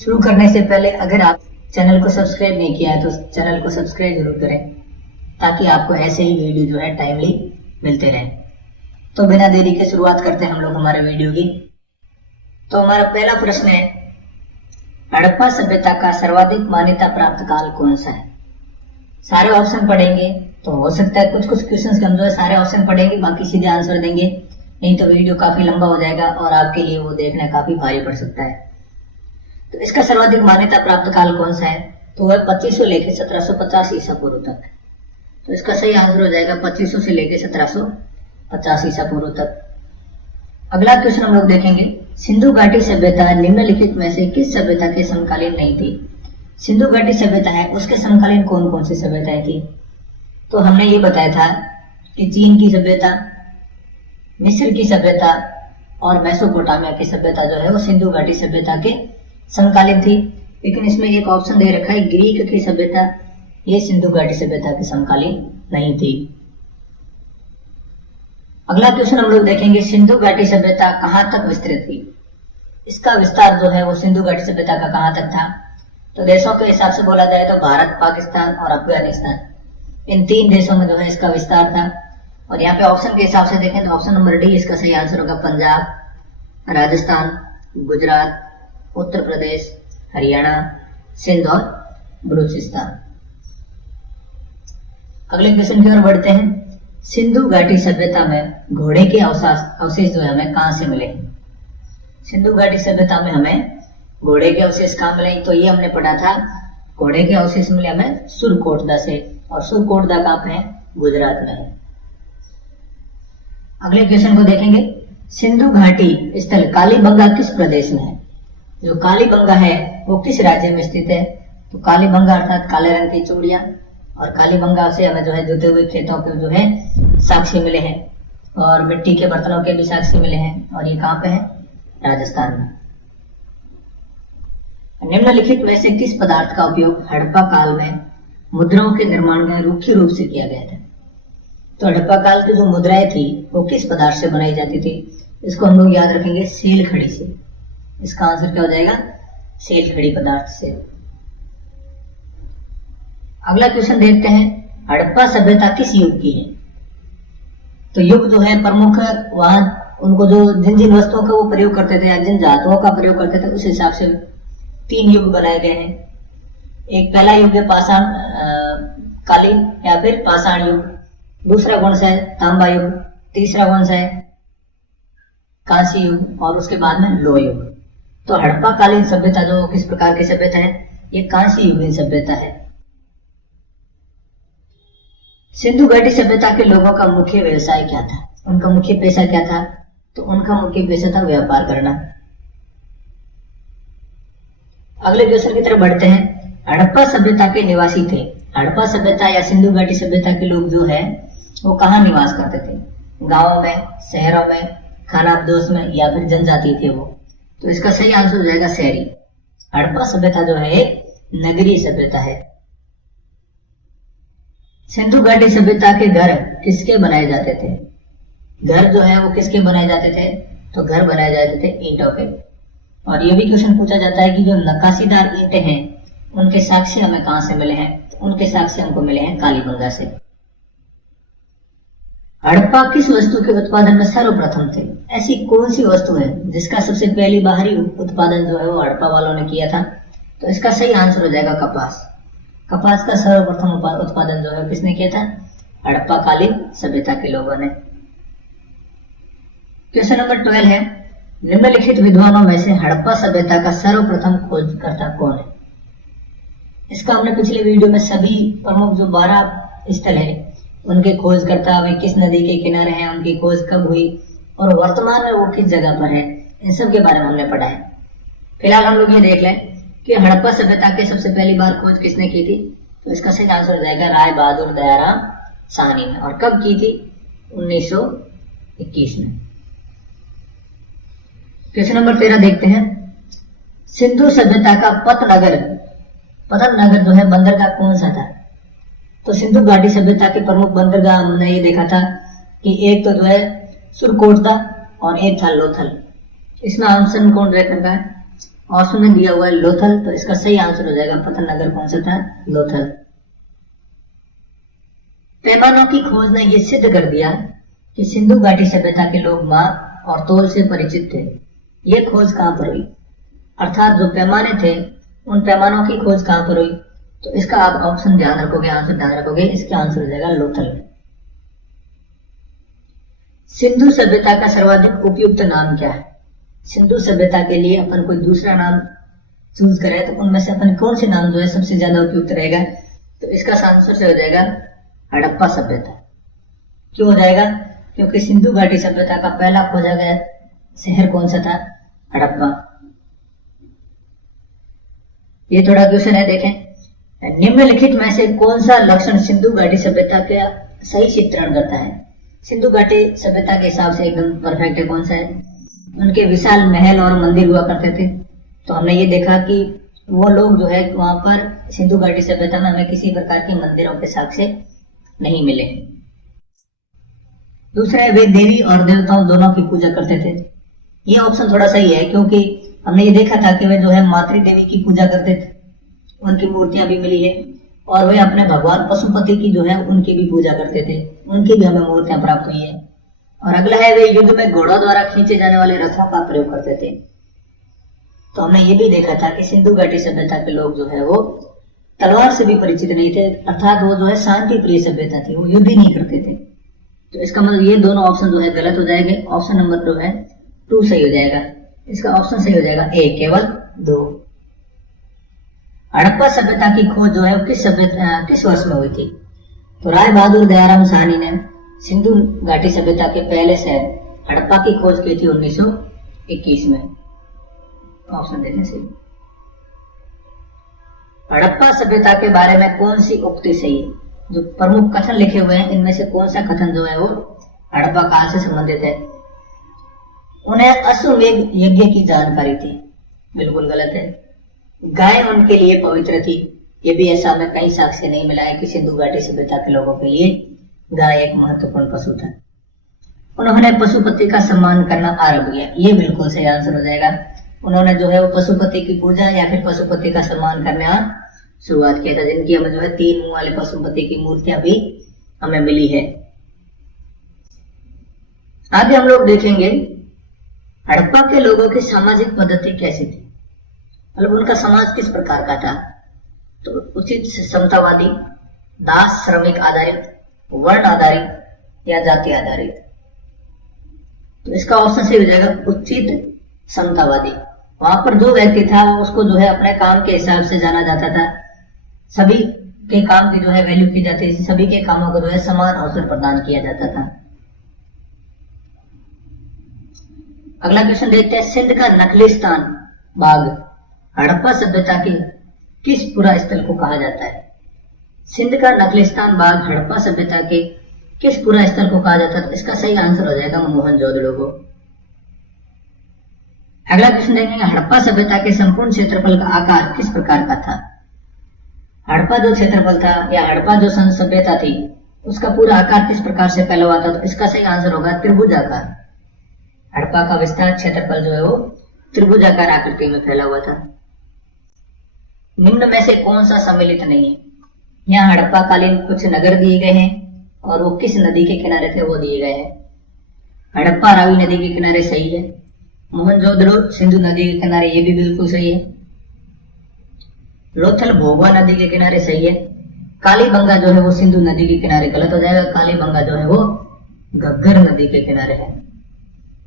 शुरू करने से पहले अगर आप चैनल को सब्सक्राइब नहीं किया है तो चैनल को सब्सक्राइब जरूर करें ताकि आपको ऐसे ही वीडियो जो है टाइमली मिलते रहें। तो बिना देरी के शुरुआत करते हैं हम लोग हमारे वीडियो की। तो हमारा पहला प्रश्न है, हड़प्पा सभ्यता का सर्वाधिक मान्यता प्राप्त काल कौन सा है? सारे ऑप्शन पढ़ेंगे तो हो सकता है कुछ क्वेश्चंस के हम जो है सारे ऑप्शन पढ़ेंगे, बाकी सीधे आंसर देंगे, नहीं तो वीडियो काफी लंबा हो जाएगा और आपके लिए वो देखना काफी भारी पड़ सकता है। तो इसका सर्वाधिक मान्यता प्राप्त काल कौन सा है? तो वह 2500 लेकर 1750 ईसा पूर्व तक। तो इसका सही आंसर हो जाएगा 2500 से लेकर 1750 ईसा पूर्व तक। अगला क्वेश्चन हम लोग देखेंगे, सिंधु घाटी सभ्यता निम्नलिखित में से किस सभ्यता के समकालीन नहीं थी? सिंधु घाटी सभ्यता है, उसके समकालीन कौन कौन सी सभ्यताएं थी? तो हमने ये बताया था कि चीन की सभ्यता, मिस्र की सभ्यता और मेसोपोटामिया की सभ्यता जो है वो सिंधु घाटी सभ्यता के समकालीन थी। लेकिन इसमें एक ऑप्शन दे रखा है ग्रीक की सभ्यता, ये सिंधु घाटी सभ्यता के समकालीन नहीं थी। अगला क्वेश्चन हम लोग देखेंगे, सिंधु घाटी सभ्यता कहां तक विस्तृत थी? इसका विस्तार जो है वो सिंधु घाटी सभ्यता का कहां तक था? तो देशों के हिसाब से बोला जाए तो भारत, पाकिस्तान और अफगानिस्तान, इन 3 देशों में जो है इसका विस्तार था। और यहाँ पे ऑप्शन के हिसाब से देखें तो ऑप्शन नंबर डी इसका सही आंसर होगा। पंजाब, राजस्थान, गुजरात, उत्तर प्रदेश, हरियाणा, सिंध और बलूचिस्तान। अगले क्वेश्चन की ओर बढ़ते हैं, सिंधु घाटी सभ्यता में घोड़े के अवशेष जो है हमें कहां से मिले? सिंधु घाटी सभ्यता में हमें घोड़े के अवशेष कहां मिले? तो ये हमने पढ़ा था, घोड़े के अवशेष मिले हमें सुरकोटदा से, और सुरकोटदा कहां पे है? गुजरात में है। अगले क्वेश्चन को देखेंगे, सिंधु घाटी स्थल कालीबंगा किस प्रदेश में है? जो कालीबंगा है वो किस राज्य में स्थित है? तो कालीबंगा अर्थात काले रंग की चूड़ियां, और कालीबंगा से हमें जो है जुते हुए खेतों के जो है साक्ष्य मिले हैं, और मिट्टी के बर्तनों के भी साक्ष्य मिले हैं, और ये कहां पे है? राजस्थान में। निम्नलिखित में से किस पदार्थ का उपयोग हड़प्पा काल में मुद्राओं के निर्माण में मुख्य रूप से किया गया था? तो हड़प्पा काल की जो मुद्राएं थी वो किस पदार्थ से बनाई जाती थी? इसको हम लोग याद रखेंगे सेल खड़ी से। इसका आंसर क्या हो जाएगा? सेल खड़ी पदार्थ से। अगला क्वेश्चन देखते हैं, हड़प्पा सभ्यता किस युग की है? तो युग जो है प्रमुख वहां उनको जो जिन जिन वस्तुओं का वो प्रयोग करते थे या जिन धातुओं का प्रयोग करते थे उस हिसाब से 3 युग बनाए गए हैं। एक पहला युग है पाषाण कालीन या फिर पाषाण युग, दूसरा कौन सा है? तांबा युग, तीसरा कौन सा है? कांस्य युग, और उसके बाद में लोह युग। तो हड़प्पा कालीन सभ्यता जो किस प्रकार की सभ्यता है? ये कांस्य युगीन सभ्यता है। सिंधु घाटी सभ्यता के लोगों का मुख्य व्यवसाय क्या था? उनका मुख्य पेशा क्या था? तो उनका मुख्य पेशा था व्यापार करना। अगले क्वेश्चन की तरफ बढ़ते हैं, हड़प्पा सभ्यता के निवासी थे। हड़प्पा सभ्यता या सिंधु घाटी सभ्यता के लोग जो है वो कहाँ निवास करते थे? गांवों में, शहरों में, खानाबदोश में, या फिर जनजाति थे वो? तो इसका सही आंसर हो जाएगा शहरी। हड़प्पा सभ्यता जो है एक नगरीय सभ्यता है। सिंधु घाटी सभ्यता के घर किसके बनाए जाते थे? घर जो है वो किसके बनाए जाते थे? तो घर बनाए जाते थे ईंटों के। और ये भी क्वेश्चन पूछा जाता है कि जो नक्काशीदार ईंटें हैं उनके साक्ष्य हमें कहां से मिले हैं? तो उनके साक्ष्य हमको मिले हैं कालीबंगा से। हड़प्पा किस वस्तु के उत्पादन में सर्वप्रथम थे? ऐसी कौन सी वस्तु है जिसका सबसे पहली बाहरी उत्पादन जो है वो हड़प्पा वालों ने किया था? तो इसका सही आंसर हो जाएगा कपास। कपास का सर्वप्रथम उत्पादन जो है किसने किया था? हड़प्पा कालीन सभ्यता के लोगों ने। क्वेश्चन नंबर 12 है, निम्नलिखित विद्वानों में से हड़प्पा सभ्यता का सर्वप्रथम खोजकर्ता कौन है? इसका हमने पिछले वीडियो में सभी प्रमुख जो 12 स्थल है उनके खोजकर्ता, वे किस नदी के किनारे हैं, उनकी खोज कब हुई और वर्तमान में वो किस जगह पर है, इन सब के बारे में हमने पढ़ा है। फिलहाल हम लोग ये देख लें कि हड़प्पा सभ्यता की सबसे पहली बार खोज किसने की थी? तो इसका सही आंसर हो जाएगा राय बहादुर दयाराम साहनी ने। और कब की थी? 1921 में। क्वेश्चन नंबर 13 देखते हैं, सिंधु सभ्यता का पतन नगर जो है बंदरगाह कौन सा था? तो सिंधु घाटी सभ्यता के प्रमुख बंदरगाह हमने ये देखा था कि एक तो जो है सुरकोटदा और एक था लोथल। इसमें ऑप्शन कौन रह करता है? ऑप्शन में दिया हुआ है लोथल, तो इसका सही आंसर हो जाएगा पतन नगर कौन सा था, लोथल। पैमानों की खोज ने यह सिद्ध कर दिया कि सिंधु घाटी सभ्यता के लोग माप और तौल से परिचित थे। यह खोज कहां पर हुई, अर्थात जो पैमाने थे उन पैमानों की खोज कहां पर हुई, तो इसका आप ऑप्शन ध्यान रखोगे, आंसर ध्यान रखोगे, इसका आंसर हो जाएगा लोथल में। सिंधु सभ्यता का सर्वाधिक उपयुक्त नाम क्या है? सिंधु सभ्यता के लिए अपन कोई दूसरा नाम चूज करें तो उनमें से अपन कौन से नाम जो है सबसे ज्यादा उपयुक्त रहेगा, तो इसका आंसर से हो जाएगा हड़प्पा सभ्यता। क्यों हो जाएगा? क्योंकि सिंधु घाटी सभ्यता का पहला खोजा गया शहर कौन सा था, हड़प्पा। ये थोड़ा क्वेश्चन है, देखें। निम्नलिखित में से कौन सा लक्षण सिंधु घाटी सभ्यता का सही चित्रण करता है? सिंधु घाटी सभ्यता के हिसाब से एकदम परफेक्ट है, कौन सा है? उनके विशाल महल और मंदिर हुआ करते थे। तो हमने ये देखा कि वो लोग जो है वहां पर सिंधु घाटी सभ्यता में हमें किसी प्रकार के मंदिरों के साक्ष्य नहीं मिले। दूसरा है वे देवी और देवताओं दोनों की पूजा करते थे। ये ऑप्शन थोड़ा सही है, क्योंकि हमने ये देखा था कि वे जो है मातृ देवी की पूजा करते थे, उनकी मूर्तियां भी मिली है, और वे अपने भगवान पशुपति की जो है उनकी भी पूजा करते थे, उनकी भी हमें मूर्तियां प्राप्त हुई है। और अगला है वे युद्ध में घोड़ों द्वारा खींचे जाने वाले रथों का प्रयोग करते थे। तो हमने ये भी देखा था कि सिंधु घाटी सभ्यता के लोग जो है वो तलवार से भी परिचित नहीं थे, अर्थात वो जो है शांति प्रिय सभ्यता थी, वो युद्ध ही नहीं करते थे। तो इसका मतलब ये दोनों ऑप्शन जो है गलत हो जाएंगे। ऑप्शन नंबर जो है 2 सही हो जाएगा। इसका ऑप्शन सही हो जाएगा ए, केवल 2। हड़प्पा सभ्यता की खोज जो है किस वर्ष में हुई थी? तो राय बहादुर दयाराम साहनी ने सिंधु घाटी सभ्यता के पहले शहर हड़प्पा की खोज की थी 1921 में। ऑप्शन देखें सही। हड़प्पा सभ्यता के बारे में कौन सी उक्ति सही है? जो प्रमुख कथन लिखे हुए हैं इनमें से कौन सा कथन जो है वो हड़प्पा काल से संबंधित है? उन्हें अश्वमेध यज्ञ की जानकारी थी, बिल्कुल गलत है। गाय उनके लिए पवित्र थी, ये भी ऐसा हमें कहीं साक्ष्य नहीं मिला है कि सिंधु घाटी सभ्यता के लोगों के लिए गाय एक महत्वपूर्ण पशु था। उन्होंने पशुपति का सम्मान करना आरंभ किया, ये बिल्कुल सही आंसर हो जाएगा। उन्होंने जो है वो पशुपति की पूजा या फिर पशुपति का सम्मान करना शुरुआत किया था, जिनकी हमें जो है 3 मुंह वाले पशुपति की मूर्तियां भी हमें मिली है। आगे हम लोग देखेंगे हड़प्पा के लोगों की सामाजिक पद्धति कैसी थी, मतलब उनका समाज किस प्रकार का था। तो उचित समतावादी, दास श्रमिक आधारित, वर्ण आधारित या जाति आधारित। तो इसका ऑप्शन सही हो जाएगा उचित समतावादी। वहां पर जो व्यक्ति था उसको जो है अपने काम के हिसाब से जाना जाता था, सभी के काम की जो है वैल्यू की जाती थी, सभी के कामों को जो है समान अवसर प्रदान किया जाता था। अगला क्वेश्चन देखते हैं, सिंध का नखलिस्तान बाग हड़प्पा सभ्यता के किस पुरा स्थल को कहा जाता है? सिंध का नखलिस्तान बाग हड़प्पा सभ्यता के किस पुरा स्थल को कहा जाता है? इसका सही आंसर हो जाएगा मोहनजोदड़ो को। अगला क्वेश्चन देखेंगे, हड़प्पा सभ्यता के संपूर्ण क्षेत्रफल का आकार किस प्रकार का था? हड़प्पा जो क्षेत्रफल था या हड़प्पा जो सभ्यता थी उसका पूरा आकार किस प्रकार से फैला हुआ था? तो इसका सही आंसर होगा त्रिभुजाकार। हड़प्पा का विस्तार क्षेत्रफल जो है वो त्रिभुजाकार आकृति में फैला हुआ था। निम्न में से कौन सा सम्मिलित नहीं है? यहाँ हड़प्पा कालीन कुछ नगर दिए गए हैं और वो किस नदी के किनारे थे वो दिए गए हैं। हड़प्पा रावी नदी के किनारे सही है। मोहनजोदड़ो सिंधु नदी के किनारे, ये भी बिल्कुल सही है। लोथल भोगवा नदी के किनारे सही है। कालीबंगा जो है वो सिंधु नदी के किनारे गलत हो जाएगा, कालीबंगा जो है वो घग्गर नदी के किनारे है।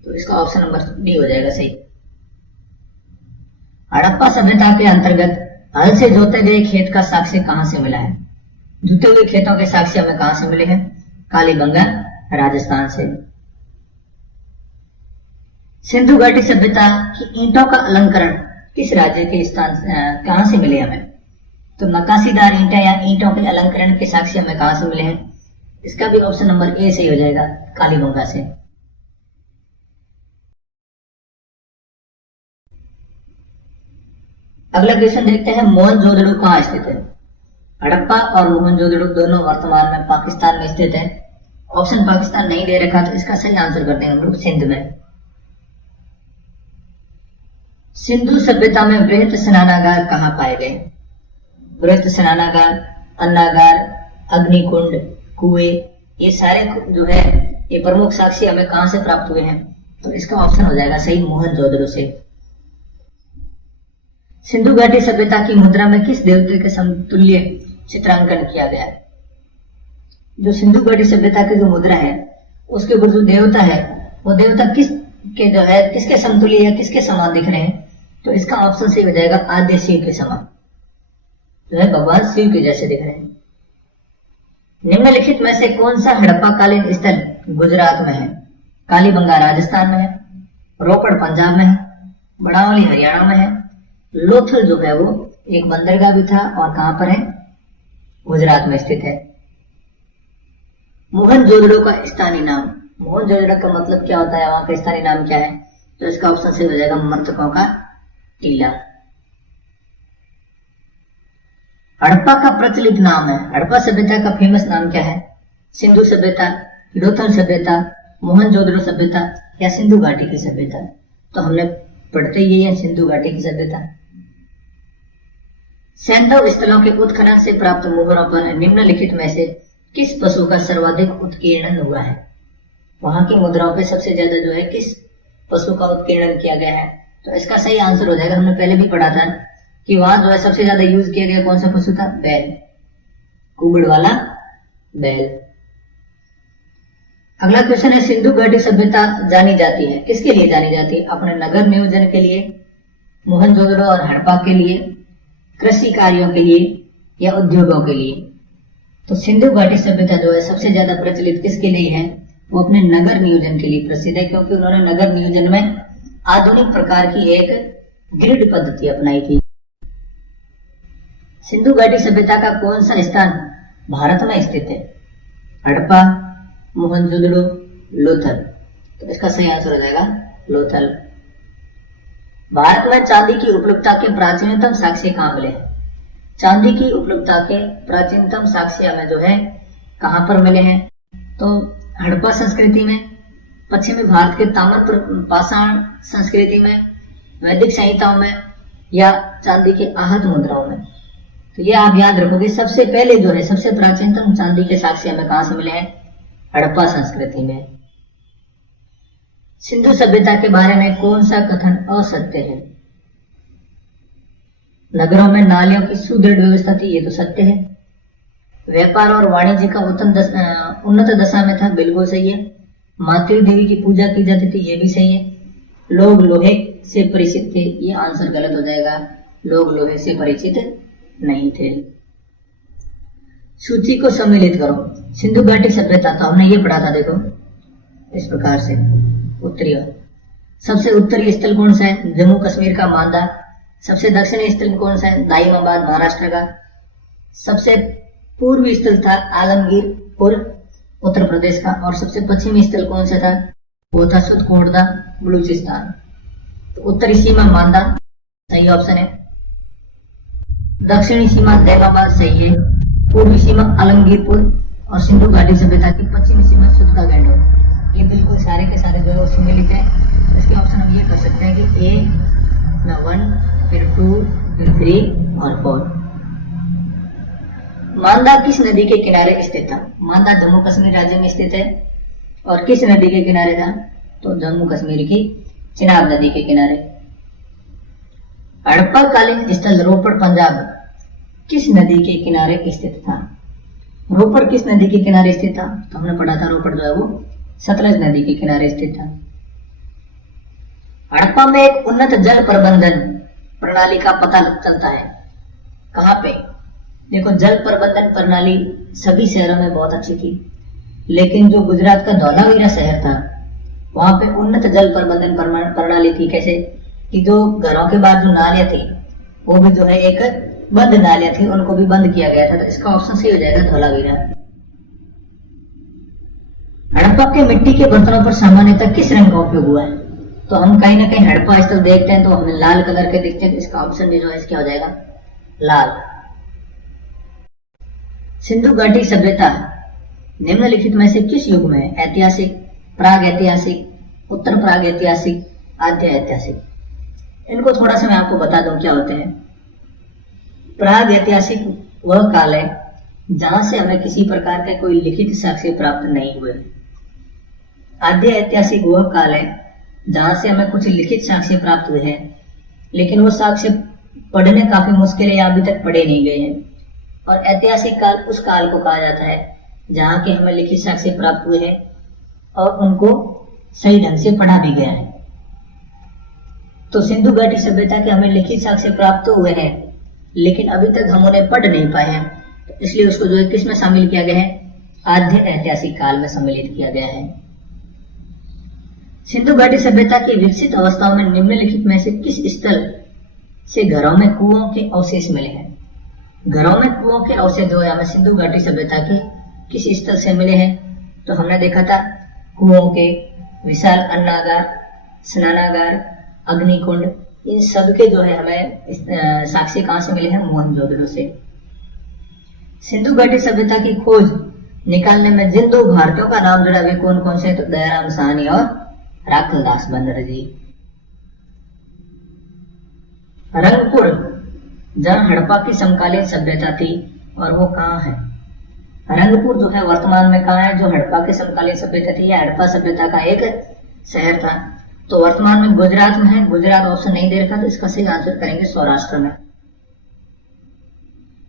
तो इसका ऑप्शन नंबर डी हो जाएगा सही। हड़प्पा सभ्यता के अंतर्गत हल से जोते गए खेत का साक्ष्य कहां से मिला है? जुते हुए खेतों के साक्ष्य हमें कहां से मिले हैं? कालीबंगा राजस्थान से। सिंधु घाटी सभ्यता की ईंटों का अलंकरण किस राज्य के स्थान कहां से मिले हमें? तो नक्काशीदार ईंटें या ईंटों के अलंकरण के साक्ष्य हमें कहां से मिले हैं? इसका भी ऑप्शन नंबर ए सही हो जाएगा, कालीबंगा से। अगला क्वेश्चन देखते हैं, मोहनजोदड़ो कहां स्थित है? हड़प्पा और मोहनजोदड़ो दोनों वर्तमान में पाकिस्तान में स्थित है। ऑप्शन पाकिस्तान नहीं दे रखा तो इसका सही आंसर करते हैं हम लोग सिंध में। सिंधु सभ्यता में वृहत स्नानागार कहाँ पाए गए? वृहत स्नानागार, अन्नागार, अग्निकुंड, कुएं, ये सारे जो है ये प्रमुख साक्ष्य हमें कहां से प्राप्त हुए हैं? तो इसका ऑप्शन हो जाएगा सही मोहनजोदड़ो से। सिंधु घाटी सभ्यता की मुद्रा में किस देवते के समतुल्य चित्रांकन किया गया है? जो सिंधु घाटी सभ्यता की जो मुद्रा है उसके ऊपर जो देवता है वो देवता किस के जो है किसके समतुल्य या किसके समान दिख रहे हैं? तो इसका ऑप्शन सही हो जाएगा आद्य शिव के समान, जो है भगवान शिव के जैसे दिख रहे हैं। निम्नलिखित में से कौन सा हड़प्पाकालीन स्थल गुजरात में है? कालीबंगा राजस्थान में है, रोपड़ पंजाब में है, बड़ावली हरियाणा में है, लोथल जो है वो एक बंदरगाह भी था और कहां पर है? गुजरात में स्थित है। मोहनजोदड़ो का स्थानीय नाम, मोहनजोदड़ो का मतलब क्या होता है, वहां का स्थानीय नाम क्या है? तो इसका ऑप्शन सही हो जाएगा मृतकों का टीला। हड़प्पा का प्रचलित नाम है, हड़प्पा सभ्यता का फेमस नाम क्या है? सिंधु सभ्यता, लोथल सभ्यता, मोहनजोदड़ो सभ्यता या सिंधु घाटी की सभ्यता? तो हमने पढ़ते ही है सिंधु घाटी की सभ्यता। सैंधव स्थलों के उत्खनन से प्राप्त मुहरों पर निम्नलिखित में से किस पशु का सर्वाधिक उत्कीर्णन हुआ है? वहां की मुद्राओं पे सबसे ज्यादा जो है किस पशु का उत्कीर्णन किया गया है? तो इसका सही आंसर हो जाएगा, हमने पहले भी पढ़ा था कि वहां जो है सबसे ज्यादा यूज किया गया कौन सा पशु था? बैल, कुबड़ वाला बैल। अगला क्वेश्चन है सिंधु घाटी सभ्यता जानी जाती है, किसके लिए जानी जाती है? अपने नगर नियोजन के लिए, मोहनजोदड़ो और हड़प्पा के लिए, कृषि कार्यों के लिए या उद्योगों के लिए? तो सिंधु घाटी सभ्यता जो है सबसे ज्यादा प्रचलित किसके लिए है? वो अपने नगर नियोजन के लिए प्रसिद्ध है, क्योंकि उन्होंने नगर नियोजन में आधुनिक प्रकार की एक ग्रिड पद्धति अपनाई थी। सिंधु घाटी सभ्यता का कौन सा स्थान भारत में स्थित है? हड़प्पा, मोहनजोदड़ो, लोथल? तो इसका सही आंसर हो जाएगा लोथल। भारत में चांदी की उपलब्धता के प्राचीनतम साक्ष्य कहां मिले हैं? चांदी की उपलब्धता के प्राचीनतम साक्ष्य हमें जो है कहां पर मिले हैं? तो हड़प्पा संस्कृति में, पश्चिमी भारत के ताम्र पाषाण संस्कृति में, वैदिक संहिताओं में या चांदी के आहत मुद्राओं में? तो ये आप याद रखोगे, सबसे पहले जो है सबसे प्राचीनतम चांदी के साक्ष्य हमें कहां से मिले हैं? हड़प्पा संस्कृति में। सिंधु सभ्यता के बारे में कौन सा कथन असत्य है? नगरों में नालियों की सुदृढ़ व्यवस्था थी, ये तो सत्य है। व्यापार और वाणिज्य का उन्नत दशा में था, बिल्कुल सही है। मातृ देवी की पूजा की जाती थी, ये भी सही है। लोग लोहे से परिचित थे, ये आंसर गलत हो जाएगा, लोग लोहे से परिचित नहीं थे। सूची को सम्मिलित करो। सिंधु घाटी सभ्यता तो हमने ये पढ़ा था, देखो इस प्रकार से। उत्तरीय, सबसे उत्तरीय स्थल कौन सा है? जम्मू कश्मीर का मांदा। सबसे दक्षिणी स्थल कौन सा है? दाइमाबाद, महाराष्ट्र का। सबसे पूर्वी स्थल था आलमगीरपुर, उत्तर प्रदेश का। और सबसे पश्चिमी स्थल कौन सा था? वो था सुतकोटदा, बलूचिस्तान। तो उत्तरी सीमा मांदा सही ऑप्शन है। दक्षिणी सीमा दैमाबाद सही है। पूर्वी सीमा आलमगीरपुर और सिंधु घाटी सभ्यता की पश्चिमी सीमा सुतका गैंडो। ये बिल्कुल सारे के सारे जो है वो सम्मिलित है। इसके ऑप्शन हम ये कर सकते हैं कि ए, 1, फिर 2, फिर 3 और 4। मांदा किस नदी के किनारे स्थित था? मांदा जम्मू कश्मीर राज्य में स्थित है। और किस नदी के किनारे था? तो जम्मू कश्मीर की चिनाब नदी के किनारे। हड़प्पा कालीन स्थल रोपड़ पंजाब किस नदी के किनारे स्थित था? रोपड़ किस नदी के किनारे स्थित था? तो हमने पढ़ा था रोपड़ जो है वो सतलज नदी के किनारे स्थित था। हड़प्पा में एक उन्नत जल प्रबंधन प्रणाली का पता चलता है, कहां पे? देखो, जल प्रबंधन प्रणाली सभी शहरों में बहुत अच्छी थी, लेकिन जो गुजरात का धौलावीरा शहर था वहां पे उन्नत जल प्रबंधन प्रणाली थी। कैसे? कि जो घरों के बाद जो नालियां थी वो भी जो है एक बंद नालियां थी, उनको भी बंद किया गया था। तो इसका ऑप्शन सही हो जाएगा धौलावीरा। हड़प्पा के मिट्टी के बर्तनों पर सामान्यतः किस रंग का उपयोग हुआ है? तो हम कहीं ना कहीं हड़प्पा स्थल देखते हैं तो हमें लाल कलर के दिखते हैं। तो इसका ऑप्शन जो है क्या हो जाएगा? लाल। सिंधु घाटी सभ्यता निम्नलिखित में से किस युग में है? ऐतिहासिक, प्राग ऐतिहासिक, उत्तर प्राग ऐतिहासिक, आद्य ऐतिहासिक? इनको थोड़ा सा मैं आपको बता दूं क्या होते हैं। प्राग ऐतिहासिक वह काल है जहां से हमें किसी प्रकार के कोई लिखित साक्ष्य प्राप्त नहीं हुए। आद्य ऐतिहासिक वह काल है जहां से हमें कुछ लिखित साक्ष्य प्राप्त हुए हैं, लेकिन वो साक्ष्य पढ़ने काफी मुश्किल है या अभी तक पढ़े नहीं गए हैं। और ऐतिहासिक काल उस काल को कहा जाता है जहां के हमें लिखित साक्ष्य प्राप्त हुए हैं और उनको सही ढंग से पढ़ा भी गया है। तो सिंधु घाटी सभ्यता के हमें लिखित साक्ष्य प्राप्त तो हुए हैं, लेकिन अभी तक हम उन्हें पढ़ नहीं पाए हैं, तो इसलिए उसको जो है किस में शामिल किया गया है, आद्य ऐतिहासिक काल में सम्मिलित किया गया है। सिंधु घाटी सभ्यता की विकसित अवस्थाओं में निम्नलिखित में से किस स्थल से घरों में कुओं के अवशेष मिले हैं? घरों में कुओं के अवशेष जो है हमें सिंधु घाटी सभ्यता के किस स्थल से मिले हैं? तो हमने देखा था कुओं के, विशाल अन्नागार, स्नानागार, अग्निकुंड, इन सब के जो है हमें साक्ष्य कहां से मिले हैं? मोहनजोदड़ो से। सिंधु घाटी सभ्यता की खोज निकालने में जिन दो भारतीयों का नाम जुड़ा वे कौन कौन से? तो दयाराम साहनी और राखलदास बनर्जी। रंगपुर जहां हड़प्पा की समकालीन सभ्यता थी, और वो कहाँ है? रंगपुर जो है वर्तमान में कहाँ है? जो हड़प्पा की समकालीन सभ्यता थी या हड़प्पा सभ्यता का एक शहर था, तो वर्तमान में गुजरात में है। गुजरात ऑप्शन नहीं दे रखा, तो इसका सही आंसर करेंगे सौराष्ट्र में।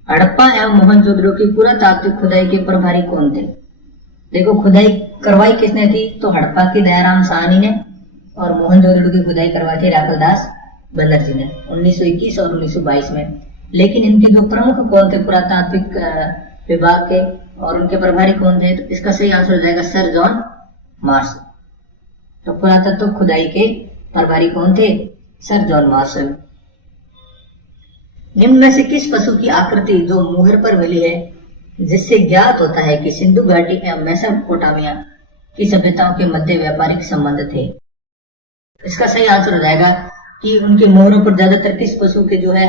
हड़प्पा एवं मोहनजोदड़ो की पुरातात्विक खुदाई के प्रभारी कौन थे? देखो, खुदाई करवाई किसने थी? तो हड़प्पा की दयाराम साहनी ने, और मोहनजोदड़ो की खुदाई करवाई थी राखलदास बनर्जी ने 1921 और 1922 में। लेकिन इनके जो प्रमुख कौन थे पुरातात्विक विभाग के, और उनके प्रभारी कौन थे? तो इसका सही आंसर हो जाएगा सर जॉन मार्शल। तो पुरातत्व खुदाई के प्रभारी कौन थे? Sir John Marshall. निम्न में से किस पशु की आकृति जो मुहर पर मिली है, जिससे ज्ञात होता है कि सिंधु घाटी एवं मेसोपोटामिया की सभ्यताओं के मध्य व्यापारिक संबंध थे? इसका सही आंसर हो जाएगा कि उनके मोहरों पर ज्यादातर किस पशु के जो है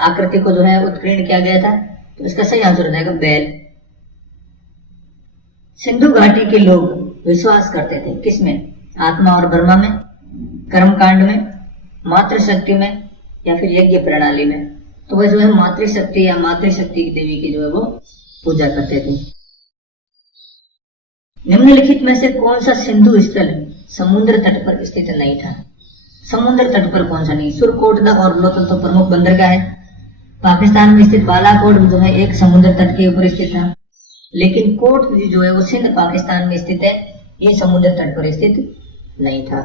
आकृति को जो है उत्कीर्ण किया गया था? तो इसका सही आंसर हो जाएगा बैल। सिंधु घाटी के लोग विश्वास करते थे किसमें? आत्मा और ब्रह्मा में, कर्मकांड में, मातृशक्ति में, या फिर यज्ञ प्रणाली में? तो वह जो है मातृशक्ति या मातृशक्ति देवी की जो है वो पूजा करते थे। निम्नलिखित में से कौन सा सिंधु स्थल समुद्र तट पर स्थित नहीं था? समुद्र तट पर कौन सा नहीं? सुरकोटदा और लोथल तो प्रमुख बंदरगाह है। पाकिस्तान में स्थित बालाकोट जो है एक समुद्र तट के ऊपर स्थित था, लेकिन कोट जो है वो सिंध पाकिस्तान में स्थित है, ये समुद्र तट पर स्थित नहीं था।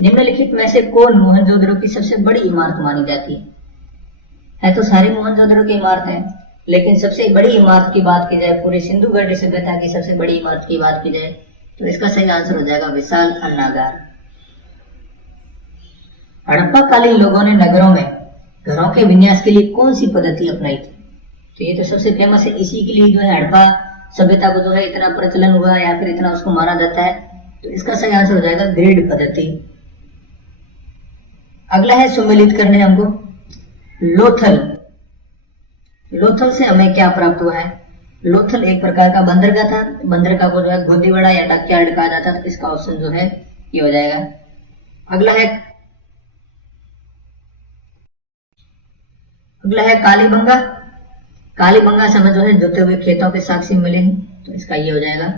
निम्नलिखित में से कौन मोहनजोदड़ो की सबसे बड़ी इमारत मानी जाती है? तो सारी मोहनजोदड़ो की इमारत है, लेकिन सबसे बड़ी इमारत की बात की जाए, पूरी सिंधु घाटी सभ्यता की सबसे बड़ी इमारत की बात की जाए, तो इसका सही आंसर हो जाएगा विशाल अन्नागार। हड़प्पा कालीन लोगों ने नगरों में घरों के विन्यास के लिए कौन सी पद्धति अपनाई थी? तो ये तो सबसे फेमस है, इसी के लिए जो है हड़प्पा सभ्यता को जो है इतना प्रचलन हुआ या फिर इतना उसको माना जाता है। तो इसका सही आंसर हो जाएगा ग्रिड पद्धति। अगला है सुमेलित करने हमको लोथल। लोथल से हमें क्या प्राप्त हुआ है? लोथल एक प्रकार का बंदरगाह था। बंदरगाह को जो है गोदीवाड़ा या डकयार्ड कहा जाता था। इसका ऑप्शन जो है ये हो जाएगा। अगला है कालीबंगा। कालीबंगा से हमें जो है जोते हुए खेतों के साक्ष्य मिले हैं, तो इसका ये हो जाएगा।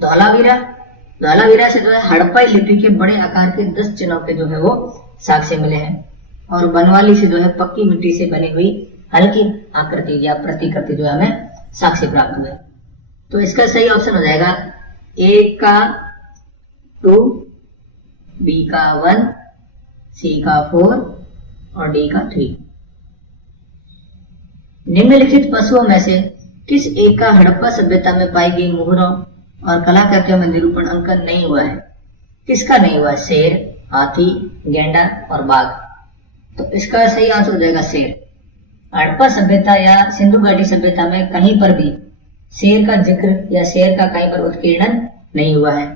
धौलावीरा। धौलावीरा से जो है हड़प्पाई लिपि के बड़े आकार के 10 चिन्हों के जो है वो साक्ष्य मिले हैं। और बनवाली से जो है पक्की मिट्टी से बनी हुई हल्की आकृति या प्रतिकृति जो है हमें साक्ष्य प्राप्त हुए। तो इसका सही ऑप्शन हो जाएगा ए का 2, बी का 1, सी का 4 और डी का 3। निम्नलिखित पशुओं में से किस एक का हड़प्पा सभ्यता में पाई गई मुहरों और कलाकृतियों में निरूपण अंकन नहीं हुआ है? किसका नहीं हुआ? शेर, हाथी, गेंडा और बाघ। तो इसका सही आंसर हो जाएगा शेर। हड़प्पा सभ्यता या सिंधु घाटी सभ्यता में कहीं पर भी शेर का जिक्र या शेर का कहीं पर उत्कीर्णन नहीं हुआ है।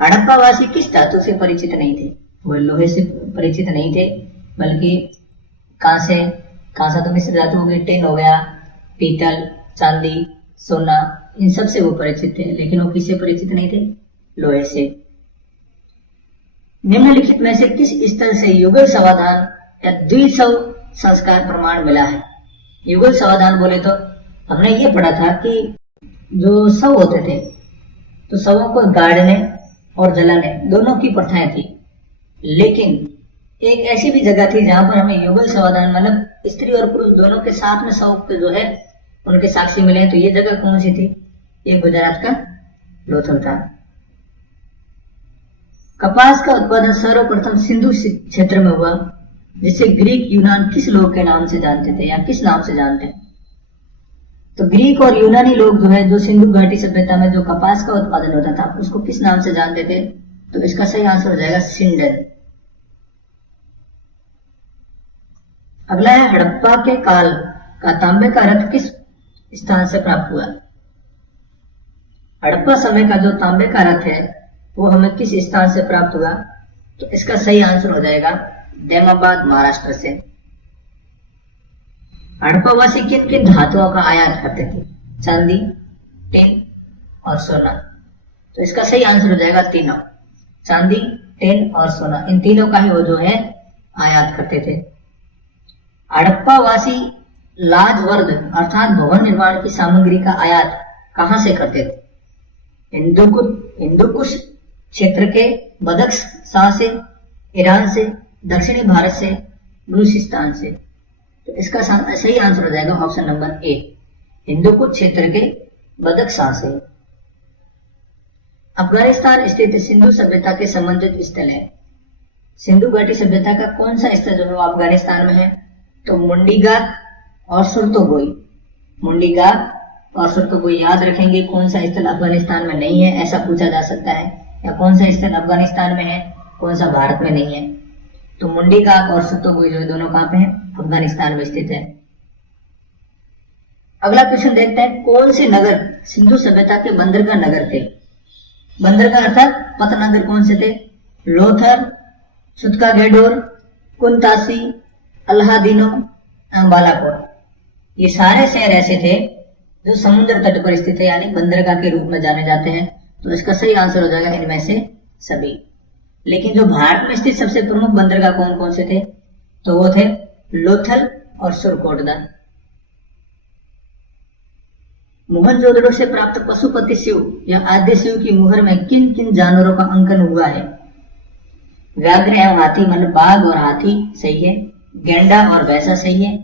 हड़प्पा वासी किस धातु से परिचित नहीं थे? वो लोहे से परिचित नहीं थे, बल्कि कांसा तो मिश्र धातु हो गई, टिन हो गया, पीतल, चांदी, सोना, इन सब से वो परिचित थे। लेकिन वो किससे परिचित नहीं थे? लोहे से। निम्नलिखित में से किस स्थल से युगल समाधान या द्विशव संस्कार प्रमाण मिला है? युगल समाधान बोले तो हमने ये पढ़ा था कि जो शव होते थे तो शवों को गाड़ने और जलाने दोनों की प्रथाएं थी, लेकिन एक ऐसी भी जगह थी जहां पर हमें युगल समाधान मतलब स्त्री और पुरुष दोनों के साथ में शव के जो है उनके साक्षी मिले हैं। तो ये जगह कौन सी थी? ये गुजरात का लोथल था। कपास का उत्पादन सर्वप्रथम सिंधु क्षेत्र में हुआ, जिसे ग्रीक यूनान किस लोग के नाम से जानते थे या किस नाम से जानते हैं? तो ग्रीक और यूनानी लोग जो है जो सिंधु घाटी सभ्यता में जो कपास का उत्पादन होता था उसको किस नाम से जानते थे? तो इसका सही आंसर हो जाएगा सिंडन। अगला है हड़प्पा के काल का तांबे का रथ किस स्थान से प्राप्त हुआ? हड़प्पा समय का जो तांबे का रथ है वो हमें किस स्थान से प्राप्त हुआ? तो इसका सही आंसर हो जाएगा दैमाबाद, महाराष्ट्र से। हड़प्पावासी किन किन धातुओं का आयात करते थे? चांदी, टिन और सोना। तो इसका सही आंसर हो जाएगा तीनों, चांदी, टिन और सोना, इन तीनों का ही वो जो है आयात करते थे। हड़प्पावासी लाजवर्द अर्थात भवन निर्माण की सामग्री का आयात कहां से करते थे? हिंदुकुश क्षेत्र के बदख्शां से, ईरान से, दक्षिणी भारत से, बलूचिस्तान से। तो इसका सही आंसर हो जाएगा ऑप्शन नंबर ए, हिंदुकुश क्षेत्र के बदख्शां से। अफगानिस्तान स्थित सिंधु सभ्यता के संबंधित स्थल है। सिंधु घाटी सभ्यता का कौन सा स्थल जो है वो अफगानिस्तान में है? तो मुंडीगाह और सुरतोगोई। मुंडीगाह और सुरतोगोई याद रखेंगे। कौन सा स्थल अफगानिस्तान में नहीं है ऐसा पूछा जा सकता है, या कौन सा स्थल अफगानिस्तान में है कौन सा भारत में नहीं है। तो मुंडीगाह और सुरतोगोई जो दोनों कहां पे हैं? अफगानिस्तान में स्थित है। अगला क्वेश्चन देखते हैं, कौन से नगर सिंधु सभ्यता के बंदरगाह नगर थे? बंदरगाह अर्थात पतनगर कौन से थे? लोथर, सुतकागेडोर, कुंतासी, अल्हादीनो, बालाकोट। ये सारे शहर ऐसे थे जो समुद्र तट पर स्थित है, यानी बंदरगाह के रूप में जाने जाते हैं। तो इसका सही आंसर हो जाएगा इनमें से सभी। लेकिन जो भारत में स्थित सबसे प्रमुख बंदरगाह कौन कौन से थे? तो वो थे लोथल और सुरकोटदा। मोहनजोदड़ो से प्राप्त पशुपति शिव या आद्य शिव की मुहर में किन किन जानवरों का अंकन हुआ है? व्याघ्र एवं हाथी मतलब बाघ और हाथी सही है, गेंडा और भैंसा सही है,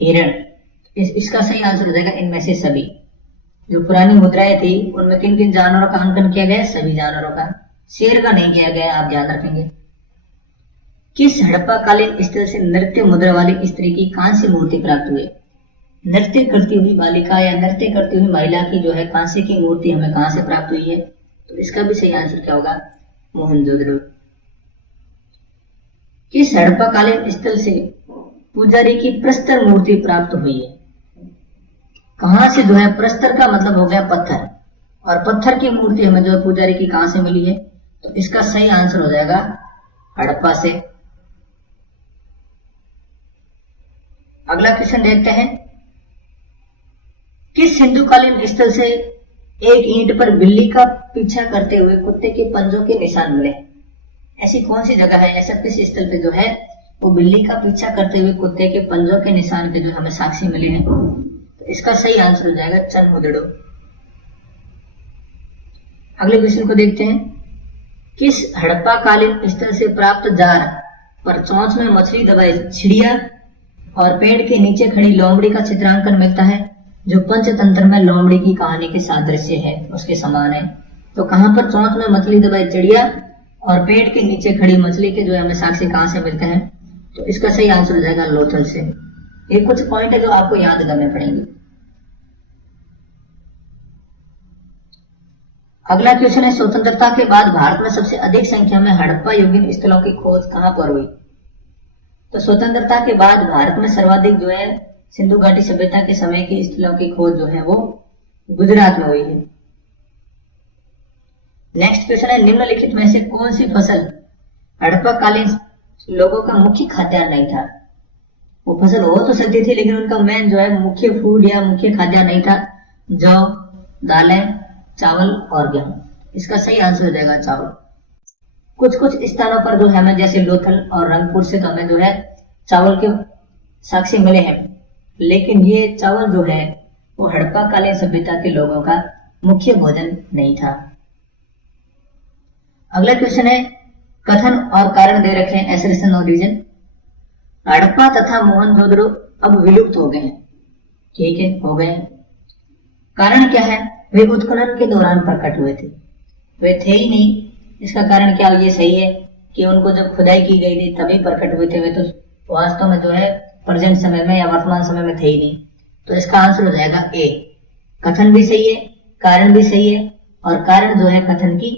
हिरण। इसका सही आंसर हो जाएगा इनमें से सभी। जो पुरानी मुद्राएं थी उनमें किन किन जानवरों का अंकन किया गया? सभी जानवरों का, शेर का नहीं किया गया, आप ध्यान रखेंगे। किस हड़प्पा कालीन स्थल से नृत्य मुद्रा वाली स्त्री की कांस्य मूर्ति प्राप्त हुई? नृत्य करती हुई बालिका या नृत्य करती हुई महिला की जो है कांस्य की मूर्ति हमें कहां से प्राप्त हुई है? तो इसका भी सही आंसर क्या होगा? मोहनजोदड़ो। किस हड़प्पाकालीन स्थल से पुजारी की प्रस्तर मूर्ति प्राप्त हुई है? कहां से जो है, प्रस्तर का मतलब हो गया पत्थर, और पत्थर की मूर्ति हमें जो पुजारी की कहां से मिली है? तो इसका सही आंसर हो जाएगा हड़प्पा से। अगला क्वेश्चन देखते हैं, किस सिंधुकालीन स्थल से एक ईंट पर बिल्ली का पीछा करते हुए कुत्ते के पंजों के निशान मिले? ऐसी कौन सी जगह है, ऐसा किस स्थल पे जो है वो बिल्ली का पीछा करते हुए कुत्ते के पंजों के निशान के जो हमें साक्षी मिले हैं? तो इसका सही आंसर हो जाएगा चनमुदड़ो। अगले क्वेश्चन को देखते हैं, किस हड़प्पा कालीन स्थल से प्राप्त जार पर चोंच में मछली दबाई चिड़िया और पेड़ के नीचे खड़ी लोमड़ी का चित्रांकन मिलता है, जो पंचतंत्र में लोमड़ी की कहानी के सादृश्य है, उसके समान है? तो कहां पर चोंच में मछली दबाई चिड़िया और पेड़ के नीचे खड़ी मछली के जो हमें साक्षी कहां से मिलते हैं? तो इसका सही आंसर हो जाएगा लोथल से। ये कुछ पॉइंट है जो आपको याद करने पड़ेंगे। अगला क्वेश्चन है, स्वतंत्रता के बाद भारत में सबसे अधिक संख्या में हड़प्पा युगीन स्थलों की खोज कहां पर हुई? तो स्वतंत्रता के बाद भारत में सर्वाधिक जो है सिंधु घाटी सभ्यता के समय की स्थलों की खोज जो है वो गुजरात में हुई है। नेक्स्ट क्वेश्चन है, निम्नलिखित में से कौन सी फसल हड़प्पा कालीन लोगों का मुख्य खाद्यान्न नहीं था? वो फसल हो तो सकती थी लेकिन उनका मेन जो है मुख्य फूड या मुख्य खाद्यान्न नहीं था। जौ, दालें, चावल और गेहूं। इसका सही आंसर हो जाएगा चावल। कुछ कुछ स्थानों पर जो है हमें जैसे लोथल और रंगपुर से तो हमें जो है चावल के साक्ष्य मिले हैं, लेकिन ये चावल जो है वो हड़प्पा कालीन सभ्यता के लोगों का मुख्य भोजन नहीं था। अगला क्वेश्चन है, कथन और कारण दे रखे हैं, एसेशन और रीजन। हड़प्पा तथा मोहनजोदड़ो अब विलुप्त हो गए हैं, ठीक है, हो गए हैं। कारण क्या है? वे उत्खनन के दौरान प्रकट हुए थे, वे थे ही नहीं। इसका कारण क्या? ये सही है कि उनको जब खुदाई की गई थी तभी प्रकट हुए थे, वे तो वास्तव में जो है प्रेजेंट समय में या वर्तमान समय में थे ही नहीं। तो इसका आंसर हो जाएगा ए। कथन भी सही है, कारण भी सही है, और कारण जो है कथन की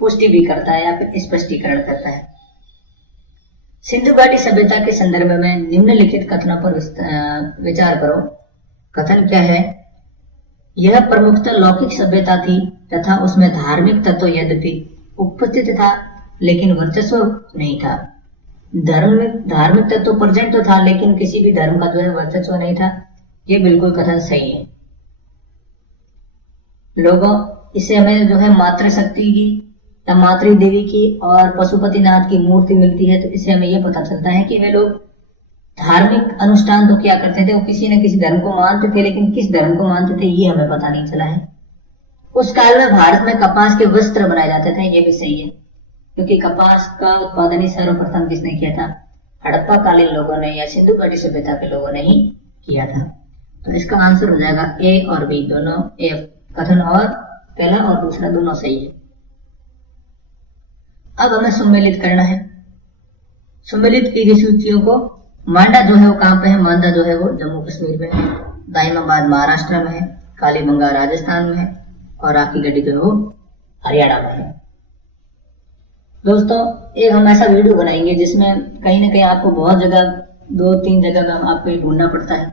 पुष्टि भी करता है या फिर स्पष्टीकरण करता है। सिंधु घाटी सभ्यता के संदर्भ में निम्नलिखित कथनों पर विचार करो। कथन क्या है? यह प्रमुखतः लौकिक सभ्यता थी तथा उसमें धार्मिक तत्व यद्यपि उपस्थित था लेकिन वर्चस्व नहीं था। धार्मिक तत्व प्रेजेंट तो था लेकिन किसी भी धर्म का जो है वर्चस्व नहीं था। ये बिल्कुल कथन सही है। लोगों, इससे हमें जो है मातृशक्ति की या मातृ देवी की और पशुपतिनाथ की मूर्ति मिलती है, तो इससे हमें यह पता चलता है कि वे लोग धार्मिक अनुष्ठान तो क्या करते थे, वो किसी न किसी धर्म को मानते थे, लेकिन किस धर्म को मानते थे ये हमें पता नहीं चला है। उस काल में भारत में कपास के वस्त्र बनाए जाते थे, ये भी सही है, क्योंकि कपास का उत्पादन ही सर्वप्रथम किसने किया था? हड़प्पा कालीन लोगों ने या सिंधु घाटी सभ्यता के लोगों ने ही किया था। तो इसका आंसर हो जाएगा ए और बी दोनों। ए कथन और पहला और दूसरा दोनों सही है। अब हमें सम्मिलित करना है। सम्मिलित की गई सूचियों को, मांडा जो है वो कहाँ पे है? मांडा जो है वो जम्मू कश्मीर में है, दाइमाबाद महाराष्ट्र में है, कालीबंगा राजस्थान में है, और राखी गढ़ी जो है वो हरियाणा में है। दोस्तों, एक हम ऐसा वीडियो बनाएंगे जिसमें कहीं ना कहीं आपको बहुत जगह, 2-3 जगह में आपको ये ढूंढना पड़ता है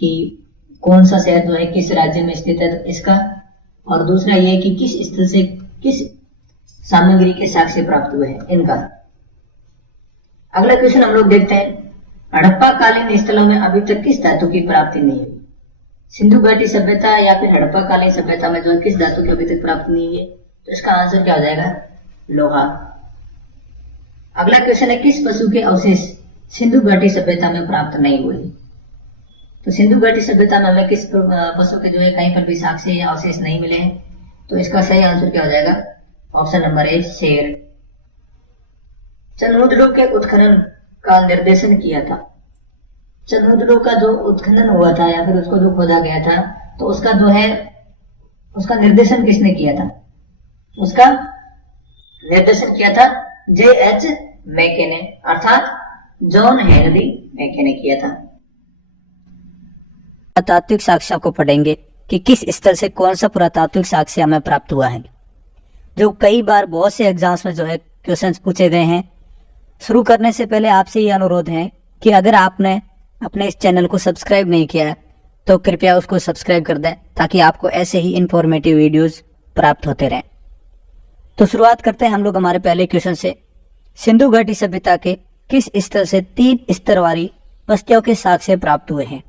कि कौन सा शहर जो है किस राज्य में स्थित है, तो इसका, और दूसरा ये कि किस स्थल से किस सामग्री के साक्ष्य प्राप्त हुए हैं इनका। अगला क्वेश्चन हम लोग देखते हैं, हड़प्पा कालीन स्थलों में अभी तक किस धातु की प्राप्ति नहीं हुई? सिंधु घाटी सभ्यता या फिर हड़प्पा कालीन सभ्यता में जो है किस धातु की अभी तक प्राप्ति नहीं हुई है? तो इसका आंसर क्या हो जाएगा? लोहा। अगला क्वेश्चन है, किस पशु के अवशेष सिंधु घाटी सभ्यता में प्राप्त नहीं हुए? तो सिंधु घाटी सभ्यता में हमें किस पशु के जो है कहीं पर भी साक्ष्य या अवशेष नहीं मिले हैं, तो इसका सही आंसर क्या हो जाएगा? ऑप्शन नंबर ए, शेर। चंद्रोदड़ों के उत्खनन का निर्देशन किया था। चंद्रोदड़ों का जो उत्खनन हुआ था या फिर उसको जो खोदा गया था, तो उसका जो है उसका निर्देशन किसने किया था? उसका निर्देशन किया था J.H. मैके ने, अर्थात जॉन हेनरी मैके ने किया था। पुरातात्विक साक्ष्यों को पढ़ेंगे कि किस स्तर से कौन सा पुरातात्विक साक्ष्य हमें प्राप्त हुआ है, जो कई बार बहुत से एग्जाम्स में जो है क्वेश्चंस पूछे गए हैं। शुरू करने से पहले आपसे ये अनुरोध है कि अगर आपने अपने इस चैनल को सब्सक्राइब नहीं किया है तो कृपया उसको सब्सक्राइब कर दें, ताकि आपको ऐसे ही इंफॉर्मेटिव वीडियोस प्राप्त होते रहें। तो शुरुआत करते हैं हम लोग हमारे पहले क्वेश्चन से। सिंधु घाटी सभ्यता के किस स्तर से 3 स्तर वाली बस्तियों के साक्ष्य प्राप्त हुए हैं?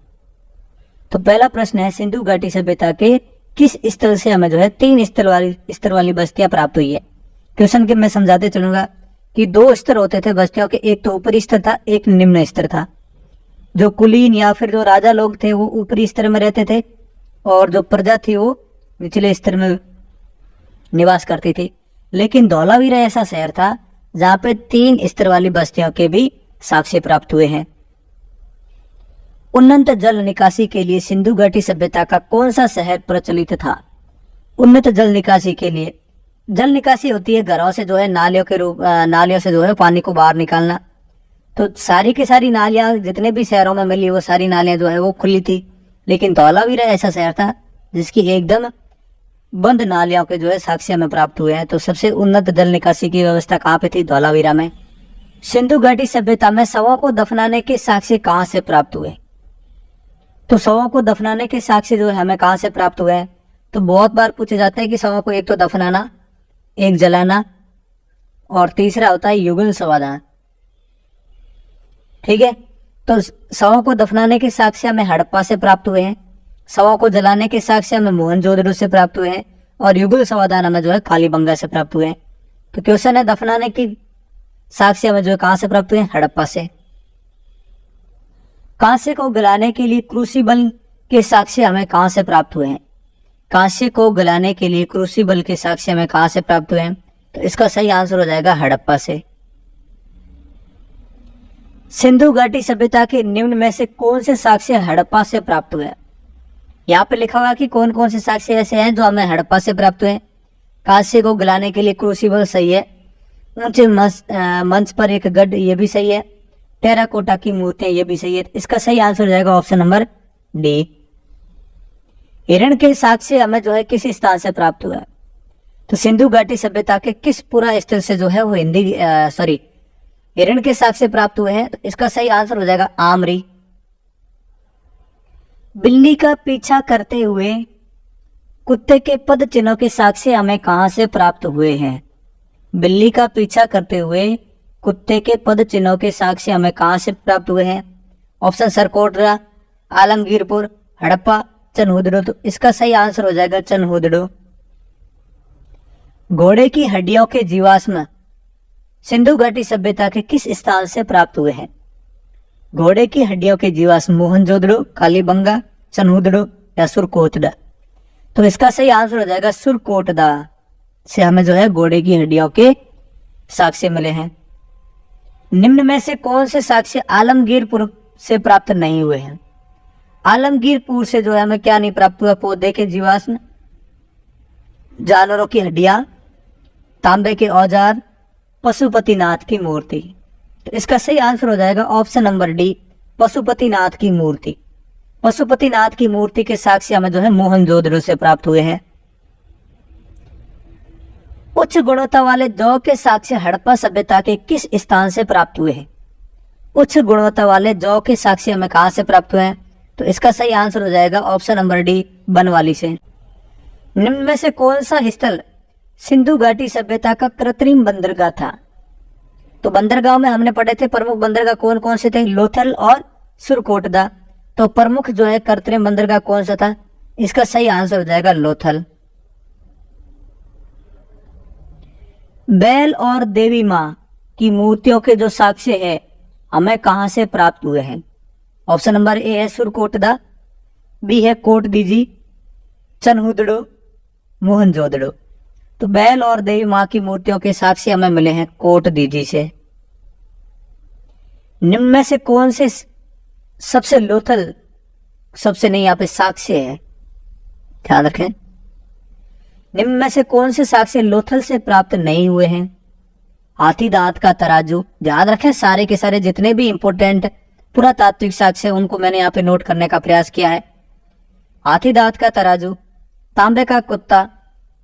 तो पहला प्रश्न है, सिंधु घाटी सभ्यता के किस स्तर से हमें जो है 3 स्तर वाली बस्तियां प्राप्त हुई है? क्वेश्चन के मैं समझाते चलूंगा कि 2 स्तर होते थे बस्तियों के, एक तो ऊपरी स्तर था, एक निम्न स्तर था। जो कुलीन या फिर जो राजा लोग थे वो ऊपरी स्तर में रहते थे, और जो प्रजा थी वो निचले स्तर में निवास करती थी। लेकिन धौलावीरा ऐसा शहर था जहाँ पे 3 स्तर वाली बस्तियों के भी साक्ष्य प्राप्त हुए हैं। उन्नत जल निकासी के लिए सिंधु घाटी सभ्यता का कौन सा शहर प्रचलित था? उन्नत जल निकासी के लिए, जल निकासी होती है घरों से जो है नालियों से जो है पानी को बाहर निकालना। तो सारी की सारी नालियां जितने भी शहरों में मिली वो सारी नालियां जो है वो खुली थी, लेकिन धौलावीरा ऐसा शहर था जिसकी एकदम बंद नालियों के जो है साक्ष्य में प्राप्त हुए हैं। तो सबसे उन्नत जल निकासी की व्यवस्था कहाँ पे थी? धौलावीरा में। सिंधु घाटी सभ्यता में शवों को दफनाने के साक्ष्य कहाँ से प्राप्त हुए? तो शवों को दफनाने के साक्ष्य जो है हमें कहाँ से प्राप्त हुए हैं? तो बहुत बार पूछे जाते हैं कि शवों को एक तो दफनाना, एक जलाना, और तीसरा होता है युगल समाधान। ठीक है, तो शवों को दफनाने के साक्ष्य हमें हड़प्पा से प्राप्त हुए हैं, शवों को जलाने के साक्ष्य हमें मोहनजोदड़ो से प्राप्त हुए हैं, और युगल समाधान हमें जो है कालीबंगा से प्राप्त हुए हैं। तो क्वेश्चन है दफनाने की साक्ष्य हमें जो है कहां से प्राप्त हुए? हड़प्पा से। कांसे को गलाने के लिए क्रूसिबल के साक्ष्य हमें कहां से प्राप्त हुए हैं? कांसे को गलाने के लिए क्रूसिबल के साक्ष्य हमें कहां से प्राप्त हुए हैं? तो इसका सही आंसर हो जाएगा हड़प्पा से। सिंधु घाटी सभ्यता के निम्न में से कौन से साक्ष्य हड़प्पा से प्राप्त हुए? यहाँ पे लिखा हुआ कि कौन कौन से साक्ष्य ऐसे हैं जो हमें हड़प्पा से प्राप्त हुए। कांसे को गलाने के लिए क्रूसिबल सही है। ऊंचे मंच पर एक गढ़ ये भी सही है। टेराकोटा की मूर्तियां ये भी सही है। इसका सही आंसर हो जाएगा ऑप्शन नंबर डी। हिरण के साक्ष्य हमें जो है किस स्थान से प्राप्त हुआ? तो सिंधु घाटी सभ्यता के किस पूरा स्थल से जो है वो हिरण के साक्ष्य प्राप्त हुए हैं? तो इसका सही आंसर हो जाएगा आमरी। बिल्ली का पीछा करते हुए कुत्ते के पद चिन्हों के साक्ष्य हमें कहां से प्राप्त हुए हैं? बिल्ली का पीछा करते हुए कुत्ते के पद चिन्हों के साक्ष्य हमें कहां से प्राप्त हुए हैं? ऑप्शन सरकोटरा, आलमगीरपुर, हड़प्पा, चनहुदड़ो। तो इसका सही आंसर हो जाएगा चनहुदड़ो। घोड़े की हड्डियों के जीवाश्म सिंधु घाटी सभ्यता के किस स्थान से प्राप्त हुए हैं? घोड़े की हड्डियों के जीवाश्म मोहनजोदड़ो, कालीबंगा, चनहुदड़ो या सुरकोटदा। तो इसका सही आंसर हो जाएगा सुरकोटदा से हमें जो है घोड़े की हड्डियों के साक्ष्य मिले हैं। निम्न में से कौन से साक्ष्य आलमगीरपुर से प्राप्त नहीं हुए हैं? आलमगीरपुर से जो है हमें क्या नहीं प्राप्त हुआ? पौधे के जीवाश्म, जानवरों की हड्डियां, तांबे के औजार, पशुपतिनाथ की मूर्ति। तो इसका सही आंसर हो जाएगा ऑप्शन नंबर डी, पशुपतिनाथ की मूर्ति। पशुपतिनाथ की मूर्ति के साक्ष्य हमें जो है मोहनजोदड़ो से प्राप्त हुए हैं। उच्च गुणवत्ता वाले जौ के साक्ष्य हड़प्पा सभ्यता के किस स्थान से प्राप्त हुए हैं? उच्च गुणवत्ता वाले जौ के साक्ष्य हमें कहां से प्राप्त हुए हैं? तो इसका सही आंसर हो जाएगा ऑप्शन नंबर डी, बनवाली से। निम्न में से कौन सा स्थल सिंधु घाटी सभ्यता का कृत्रिम बंदरगाह था? तो बंदरगाह में हमने पढ़े थे प्रमुख बंदरगाह कौन कौन से थे? लोथल और सुरकोटदा। तो प्रमुख जो है कृत्रिम बंदरगाह कौन सा था? इसका सही आंसर हो जाएगा लोथल। बैल और देवी मां की मूर्तियों के जो साक्ष्य है हमें कहां से प्राप्त हुए हैं? ऑप्शन नंबर ए है सुरकोटदा, बी है कोट दीजी, चनहुदड़ो, मोहनजोदड़ो। तो बैल और देवी मां की मूर्तियों के साक्ष्य हमें मिले हैं कोट दीजी से। निम्न में से कौन से सबसे लोथल सबसे नहीं यहाँ पे साक्ष्य है, ध्यान रखें। निम्न में से कौन से साक्ष्य लोथल से प्राप्त नहीं हुए हैं? हाथी दांत का तराजू। ध्यान रखें सारे के सारे जितने भी इंपोर्टेंट पुरातात्विक साक्ष्य उनको मैंने यहाँ पे नोट करने का प्रयास किया है। हाथी दांत का तराजू, तांबे का कुत्ता,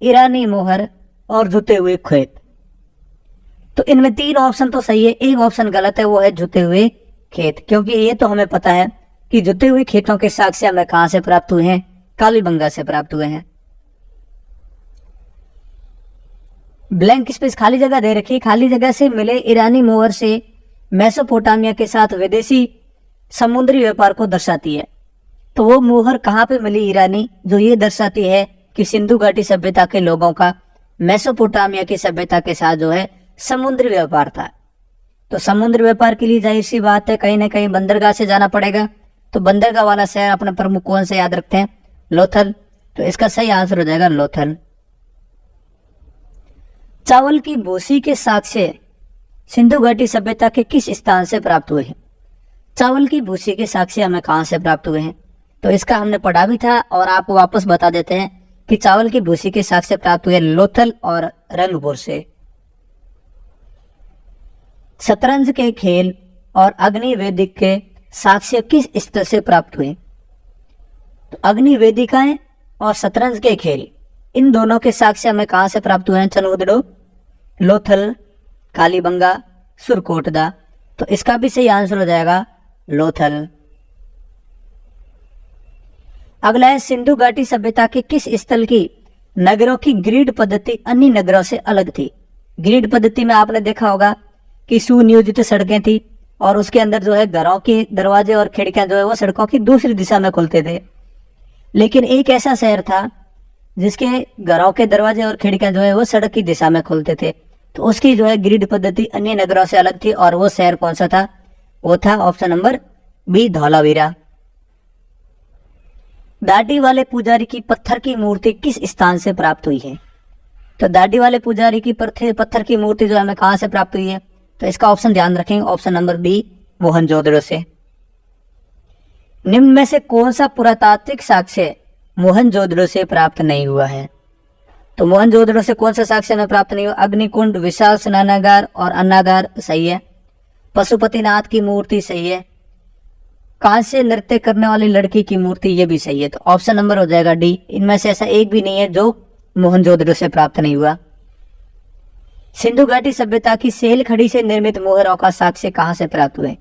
ईरानी मोहर और जुते हुए खेत। तो इनमें 3 ऑप्शन तो सही है, एक ऑप्शन गलत है, वो है जुते हुए खेत। क्योंकि ये तो हमें पता है कि जुते हुए खेतों के साक्ष्य हमें कहां से प्राप्त हुए हैं? कालीबंगा से प्राप्त हुए हैं। ब्लैंक स्पेस खाली जगह दे रखी, खाली जगह से मिले ईरानी मोहर से मेसोपोटामिया के साथ विदेशी समुद्री व्यापार को दर्शाती है। तो वो मोहर कहाँ पे मिली ईरानी, जो ये दर्शाती है कि सिंधु घाटी सभ्यता के लोगों का मेसोपोटामिया की सभ्यता के साथ जो है समुद्री व्यापार था। तो समुद्री व्यापार के लिए जाहिर सी बात है कहीं ना कहीं बंदरगाह से जाना पड़ेगा। तो बंदरगाह वाला शहर अपना प्रमुख कौन से याद रखते हैं? लोथल। तो इसका सही आंसर हो जाएगा लोथल। चावल की भूसी के साक्ष्य सिंधु घाटी सभ्यता के किस स्थान से प्राप्त हुए हैं? चावल की भूसी के साक्ष्य हमें कहां से प्राप्त हुए हैं? तो इसका हमने पढ़ा भी था और आपको वापस बता देते हैं कि चावल की भूसी के साक्ष्य प्राप्त हुए लोथल और रंगपुर से। शतरंज के खेल और अग्निवेदिक के साक्ष्य किस स्थल से प्राप्त हुए? तो अग्निवेदिकाएं और शतरंज के खेल इन दोनों के साक्ष्य हमें कहां से प्राप्त हुए हैं? चनहुदड़ो, लोथल, कालीबंगा, सुरकोटदा। तो इसका भी सही आंसर हो जाएगा लोथल। अगला है सिंधु घाटी सभ्यता के किस स्थल की नगरों की ग्रिड पद्धति अन्य नगरों से अलग थी? ग्रिड पद्धति में आपने देखा होगा कि सुनियोजित सड़कें थी और उसके अंदर जो है घरों के दरवाजे और खिड़कियां जो है वो सड़कों की दूसरी दिशा में खुलते थे। लेकिन एक ऐसा शहर था जिसके घरों के दरवाजे और खिड़कियां जो है वो सड़क की दिशा में खुलते थे। तो उसकी जो है ग्रिड पद्धति अन्य नगरों से अलग थी, और वो शहर कौन सा था? वो था ऑप्शन नंबर बी, धौलावीरा। दाढ़ी वाले पुजारी की पत्थर की मूर्ति किस स्थान से प्राप्त हुई है? तो दाढ़ी वाले पुजारी की पत्थर की मूर्ति जो हमें कहां से प्राप्त हुई है? तो इसका ऑप्शन ध्यान रखेंगे, ऑप्शन नंबर बी, मोहनजोदड़ो से। निम्न में से कौन सा पुरातात्विक साक्ष्य मोहनजोदड़ो से प्राप्त नहीं हुआ है? तो मोहनजोदड़ो से कौन सा साक्ष्य हमें प्राप्त नहीं हुआ? अग्निकुंड, विशाल स्नानागार और अन्नागार सही है। पशुपतिनाथ की मूर्ति सही है। कांस्य नृत्य करने वाली लड़की की मूर्ति ये भी सही है। तो ऑप्शन नंबर हो जाएगा डी। इनमें से ऐसा एक भी नहीं है जो मोहनजोदड़ो से प्राप्त नहीं हुआ। सिंधु घाटी सभ्यता की सेल खड़ी से निर्मित मोहरों का साक्ष्य कहां से प्राप्त हुए?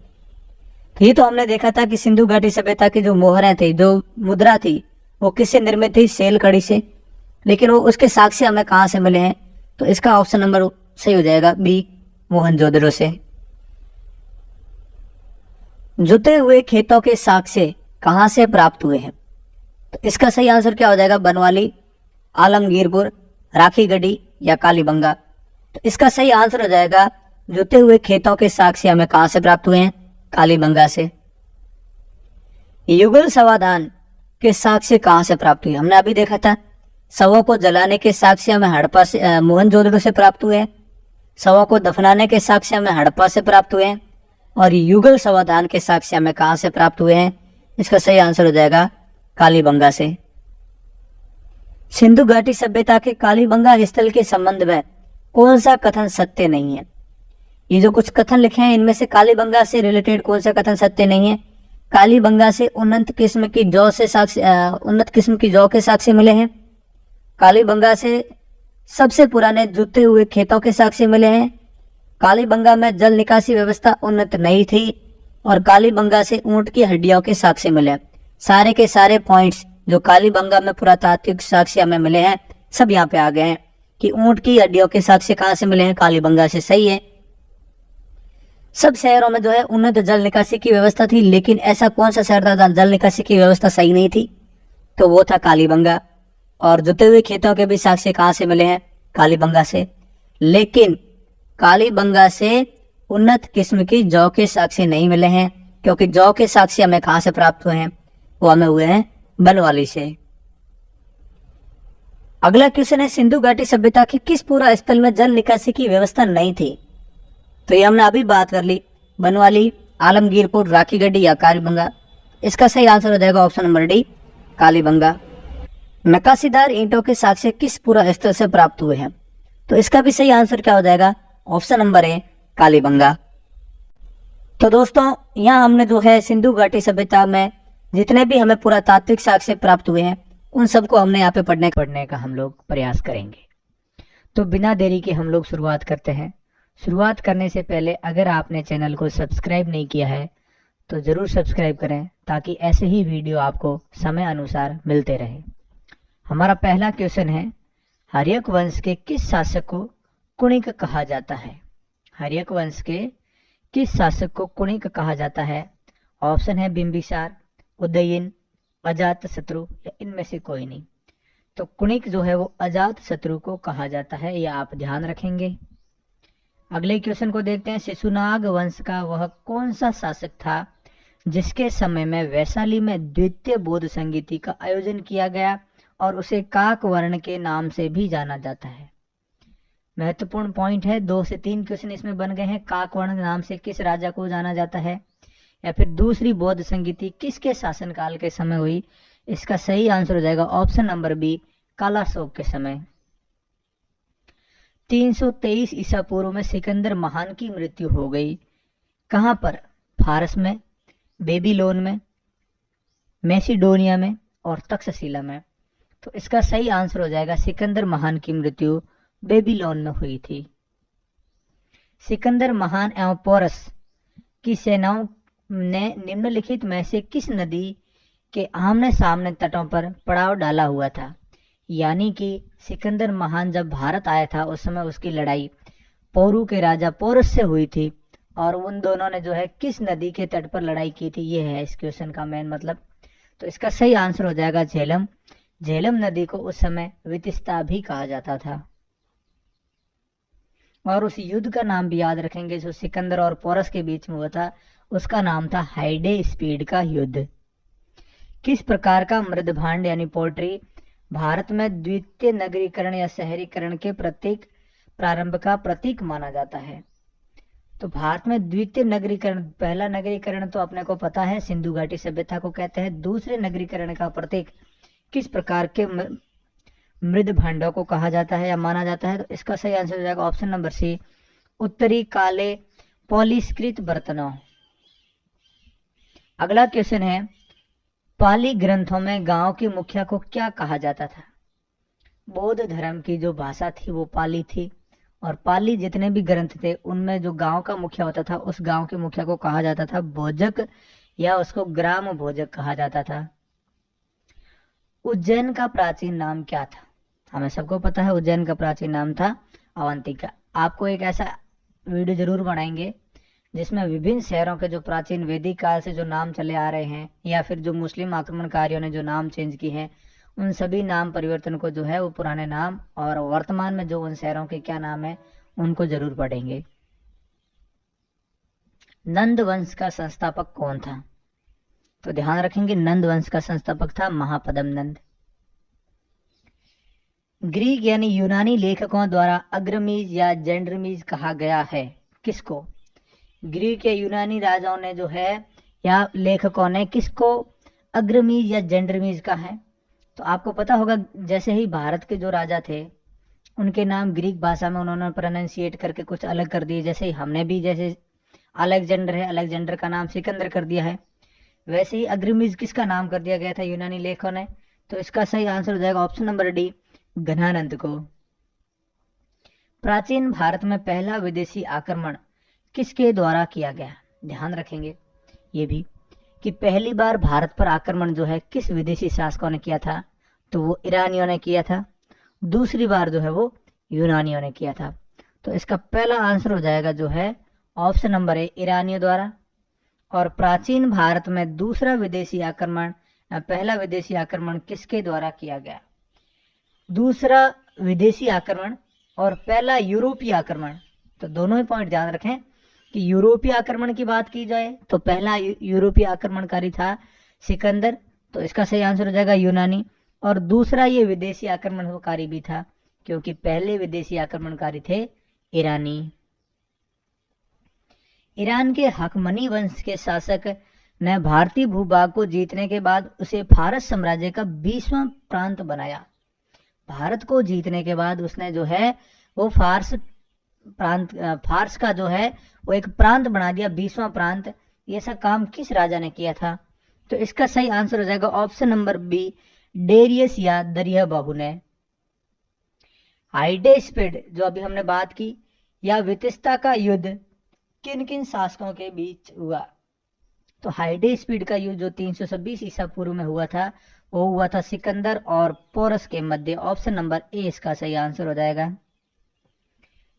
ये तो हमने देखा था कि सिंधु घाटी सभ्यता की जो मोहरें थी, जो मुद्रा थी, वो किससे निर्मित थी? सेल खड़ी से। लेकिन वो उसके साक्ष्य हमें कहां से मिले हैं? तो इसका ऑप्शन नंबर सही हो जाएगा बी, मोहनजोदड़ो से। जुते हुए खेतों के साक्ष्य कहां से प्राप्त हुए हैं? तो इसका सही आंसर क्या हो जाएगा? बनवाली, आलमगीरपुर, राखीगढ़ी या कालीबंगा। तो इसका सही आंसर हो जाएगा जुते हुए खेतों के साक्ष्य हमें कहां से प्राप्त हुए हैं? कालीबंगा से। युगल समाधान के साक्ष्य कहां से प्राप्त हुए? हमने अभी देखा था शवों को जलाने के साक्ष्य हमें हड़प्पा से, मोहनजोदड़ो से प्राप्त हुए हैं। शवों को दफनाने के साक्ष्य हमें हड़प्पा से प्राप्त हुए हैं, और युगल समाधान के साक्ष्य हमें कहां से प्राप्त हुए हैं? इसका सही आंसर हो जाएगा कालीबंगा से। सिंधु घाटी सभ्यता के कालीबंगा स्थल के संबंध में कौन सा कथन सत्य नहीं है? ये जो कुछ कथन लिखे हैं इनमें से कालीबंगा से रिलेटेड कौन सा कथन सत्य नहीं है? कालीबंगा से उन्नत किस्म की जौ के साक्ष्य मिले हैं। कालीबंगा से सबसे पुराने जुते हुए खेतों के साक्ष्य मिले हैं। कालीबंगा में जल निकासी व्यवस्था उन्नत नहीं थी, और कालीबंगा से ऊंट की हड्डियों के साक्ष्य मिले। सारे के सारे पॉइंट्स जो कालीबंगा में पुरातात्विक साक्ष्य हमें मिले हैं सब यहाँ पे आ गए हैं कि ऊंट की हड्डियों के साक्ष्य कहाँ से मिले हैं? कालीबंगा से। सही है। सब शहरों में जो है उन्नत जल निकासी की व्यवस्था थी, लेकिन ऐसा कौन सा शहर था जहाँ जल निकासी की व्यवस्था सही नहीं थी? तो वो था कालीबंगा। और जुते हुए खेतों के भी साक्ष्य कहाँ से मिले हैं? कालीबंगा से। लेकिन कालीबंगा से उन्नत किस्म की जौ के साक्ष्य नहीं मिले हैं, क्योंकि जौ के साक्ष्य हमें कहां से प्राप्त हुए हैं? वो हमें हुए हैं बनवाली से। अगला क्वेश्चन है, सिंधु घाटी सभ्यता की किस पूरा स्थल में जल निकासी की व्यवस्था नहीं थी? तो ये हमने अभी बात कर ली, बनवाली, आलमगीरपुर, राखीगढ़ी या कालीबंगा। इसका सही आंसर हो जाएगा ऑप्शन नंबर डी, कालीबंगा। नक्काशीदार ईंटों के साक्ष्य किस पूरा स्थल से प्राप्त हुए हैं? तो इसका भी सही आंसर क्या हो जाएगा? Option number A, Kalibanga. तो दोस्तों यहाँ हमने जो है सिंधु घाटी सभ्यता में जितने भी हमें पुरातात्विक साक्ष्य प्राप्त हुए हैं उन सबको हमने यहाँ पे पढ़ने का हम लोग प्रयास करेंगे। तो बिना देरी के हम लोग शुरुआत करते हैं। शुरुआत करने से पहले अगर आपने चैनल को सब्सक्राइब नहीं किया है तो जरूर सब्सक्राइब करें, ताकि ऐसे ही वीडियो आपको समय अनुसार मिलते रहे। हमारा पहला क्वेश्चन है, हर्यक वंश के किस शासक को कुणिक कहा जाता है? हर्यक वंश के किस शासक को कुणिक कहा जाता है? ऑप्शन है बिंबिसार, उदयन, अजात शत्रु या इनमें से कोई नहीं। तो कुणिक जो है वो अजात शत्रु को कहा जाता है, यह आप ध्यान रखेंगे। अगले क्वेश्चन को देखते हैं, शिशुनाग वंश का वह कौन सा शासक था जिसके समय में वैशाली में द्वितीय बौद्ध संगीति का आयोजन किया गया और उसे काक वर्ण के नाम से भी जाना जाता है? महत्वपूर्ण पॉइंट है, 2 से 3 क्वेश्चन इसमें बन गए हैं। काक वर्ण नाम से किस राजा को जाना जाता है, या फिर दूसरी बौद्ध संगीति किसके शासनकाल के समय हुई? इसका सही आंसर हो जाएगा ऑप्शन नंबर बी, कालाशोक के समय। 323 ईसा पूर्व में सिकंदर महान की मृत्यु हो गई। कहां पर? फारस में, बेबीलोन में, मैसिडोनिया में और तक्षशिला में। तो इसका सही आंसर हो जाएगा सिकंदर महान की मृत्यु बेबीलोन में हुई थी। सिकंदर महान एवं पोरस की सेनाओं ने निम्नलिखित में से किस नदी के आमने सामने तटों पर पड़ाव डाला हुआ था? यानी कि सिकंदर महान जब भारत आया था उस समय उसकी लड़ाई पौरु के राजा पोरस से हुई थी, और उन दोनों ने जो है किस नदी के तट पर लड़ाई की थी, ये है इस क्वेश्चन का मेन मतलब। तो इसका सही आंसर हो जाएगा झेलम। झेलम नदी को उस समय वितिस्ता भी कहा जाता था। और उस युद्ध का नाम भी याद रखेंगे जो सिकंदर और पोरस के बीच में हुआ था, उसका नाम था हाइडे स्पीड का युद्ध। किस प्रकार का मृदभांड यानी पोल्ट्री भारत में द्वितीय नगरीकरण या शहरीकरण के प्रतीक प्रारंभ का प्रतीक माना जाता है? तो भारत में द्वितीय नगरीकरण, पहला नगरीकरण तो अपने को पता है सिंधु घाटी सभ्यता को कहते हैं। दूसरे नगरीकरण का प्रतीक किस प्रकार के मृद भांडों को कहा जाता है या माना जाता है? तो इसका सही आंसर हो जाएगा ऑप्शन नंबर सी, उत्तरी काले पॉलिष्कृत बर्तनों। अगला क्वेश्चन है, पाली ग्रंथों में गांव की मुखिया को क्या कहा जाता था? बौद्ध धर्म की जो भाषा थी वो पाली थी, और पाली जितने भी ग्रंथ थे उनमें जो गांव का मुखिया होता था उस गांव के मुखिया को कहा जाता था भोजक, या उसको ग्राम भोजक कहा जाता था। उज्जैन का प्राचीन नाम क्या था? हमें सबको पता है उज्जैन का प्राचीन नाम था अवंतिका। आपको एक ऐसा वीडियो जरूर बनाएंगे जिसमें विभिन्न शहरों के जो प्राचीन वैदिक काल से जो नाम चले आ रहे हैं या फिर जो मुस्लिम आक्रमणकारियों ने जो नाम चेंज किए हैं उन सभी नाम परिवर्तन को जो है वो पुराने नाम और वर्तमान में जो उन शहरों के क्या नाम है उनको जरूर पढ़ेंगे। नंद वंश का संस्थापक कौन था? तो ध्यान रखेंगे नंद वंश का संस्थापक था महापद्म नंद। ग्रीक यानी यूनानी लेखकों द्वारा अग्रमीज या जेंड्रमीज कहा गया है किसको? ग्रीक या यूनानी राजाओं ने जो है या लेखकों ने किसको अग्रमीज या जेंड्रमीज कहा है? तो आपको पता होगा जैसे ही भारत के जो राजा थे उनके नाम ग्रीक भाषा में उन्होंने प्रोनाउंसिएट करके कुछ अलग कर दिए, जैसे ही हमने भी जैसे अलेक्जेंडर है अलेक्जेंडर का नाम सिकंदर कर दिया है, वैसे ही अग्रमीज किसका नाम कर दिया गया था यूनानी लेखकों ने? तो इसका सही आंसर हो जाएगा ऑप्शन नंबर डी, घनानंद को। प्राचीन भारत में पहला विदेशी आक्रमण किसके द्वारा किया गया? ध्यान रखेंगे ये भी कि पहली बार भारत पर आक्रमण जो है किस विदेशी शासकों ने किया था? तो वो ईरानियों ने किया था। दूसरी बार जो है वो यूनानियों ने किया था। तो इसका पहला आंसर हो जाएगा जो है ऑप्शन नंबर ए, ईरानियों द्वारा। और प्राचीन भारत में दूसरा विदेशी आक्रमण, पहला विदेशी आक्रमण किसके द्वारा किया गया? दूसरा विदेशी आक्रमण और पहला यूरोपीय आक्रमण, तो दोनों ही पॉइंट ध्यान रखें कि यूरोपीय आक्रमण की बात की जाए तो पहला यूरोपीय आक्रमणकारी था सिकंदर, तो इसका सही आंसर हो जाएगा यूनानी। और दूसरा ये विदेशी आक्रमणकारी भी था क्योंकि पहले विदेशी आक्रमणकारी थे ईरानी। ईरान के हकमनी वंश के शासक ने भारतीय भूभाग को जीतने के बाद उसे फारस साम्राज्य का 20वां प्रांत बनाया। भारत को जीतने के बाद उसने जो है वो फारस का जो है वो एक प्रांत बना दिया, 20वां प्रांत। ये सब काम किस राजा ने किया था? तो इसका सही आंसर हो जाएगा ऑप्शन नंबर बी, डेरियस या दरिया बाहु ने। हाइडेस्पीड जो अभी हमने बात की या वितिस्ता का युद्ध किन किन शासकों के बीच हुआ? तो हाइडेस्पीड का युद्ध जो 326 ईसा पूर्व में हुआ था वो हुआ था सिकंदर और पोरस के मध्य। ऑप्शन नंबर ए इसका सही आंसर हो जाएगा।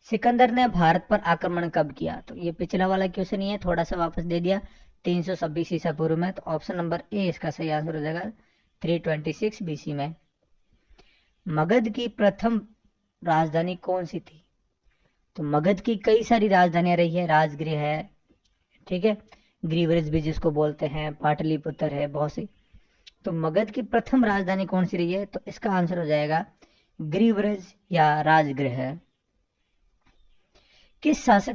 सिकंदर ने भारत पर आक्रमण कब किया? तो ये पिछला वाला क्वेश्चन ही है, थोड़ा सा वापस दे दिया, 326 ईसा पूर्व में। तो ऑप्शन नंबर ए इसका सही आंसर हो जाएगा 326 बीसी में। मगध की प्रथम राजधानी कौन सी थी? तो मगध की कई सारी राजधानियां रही है, राजगृह है, ठीक है, ग्रीवरेज भी जिसको बोलते हैं, पाटलिपुत्र है, बहुत सी। तो मगध की प्रथम राजधानी कौन सी रही है? तो इसका आंसर हो जाएगा ग्रीवरेज या राजगृह। किस शासक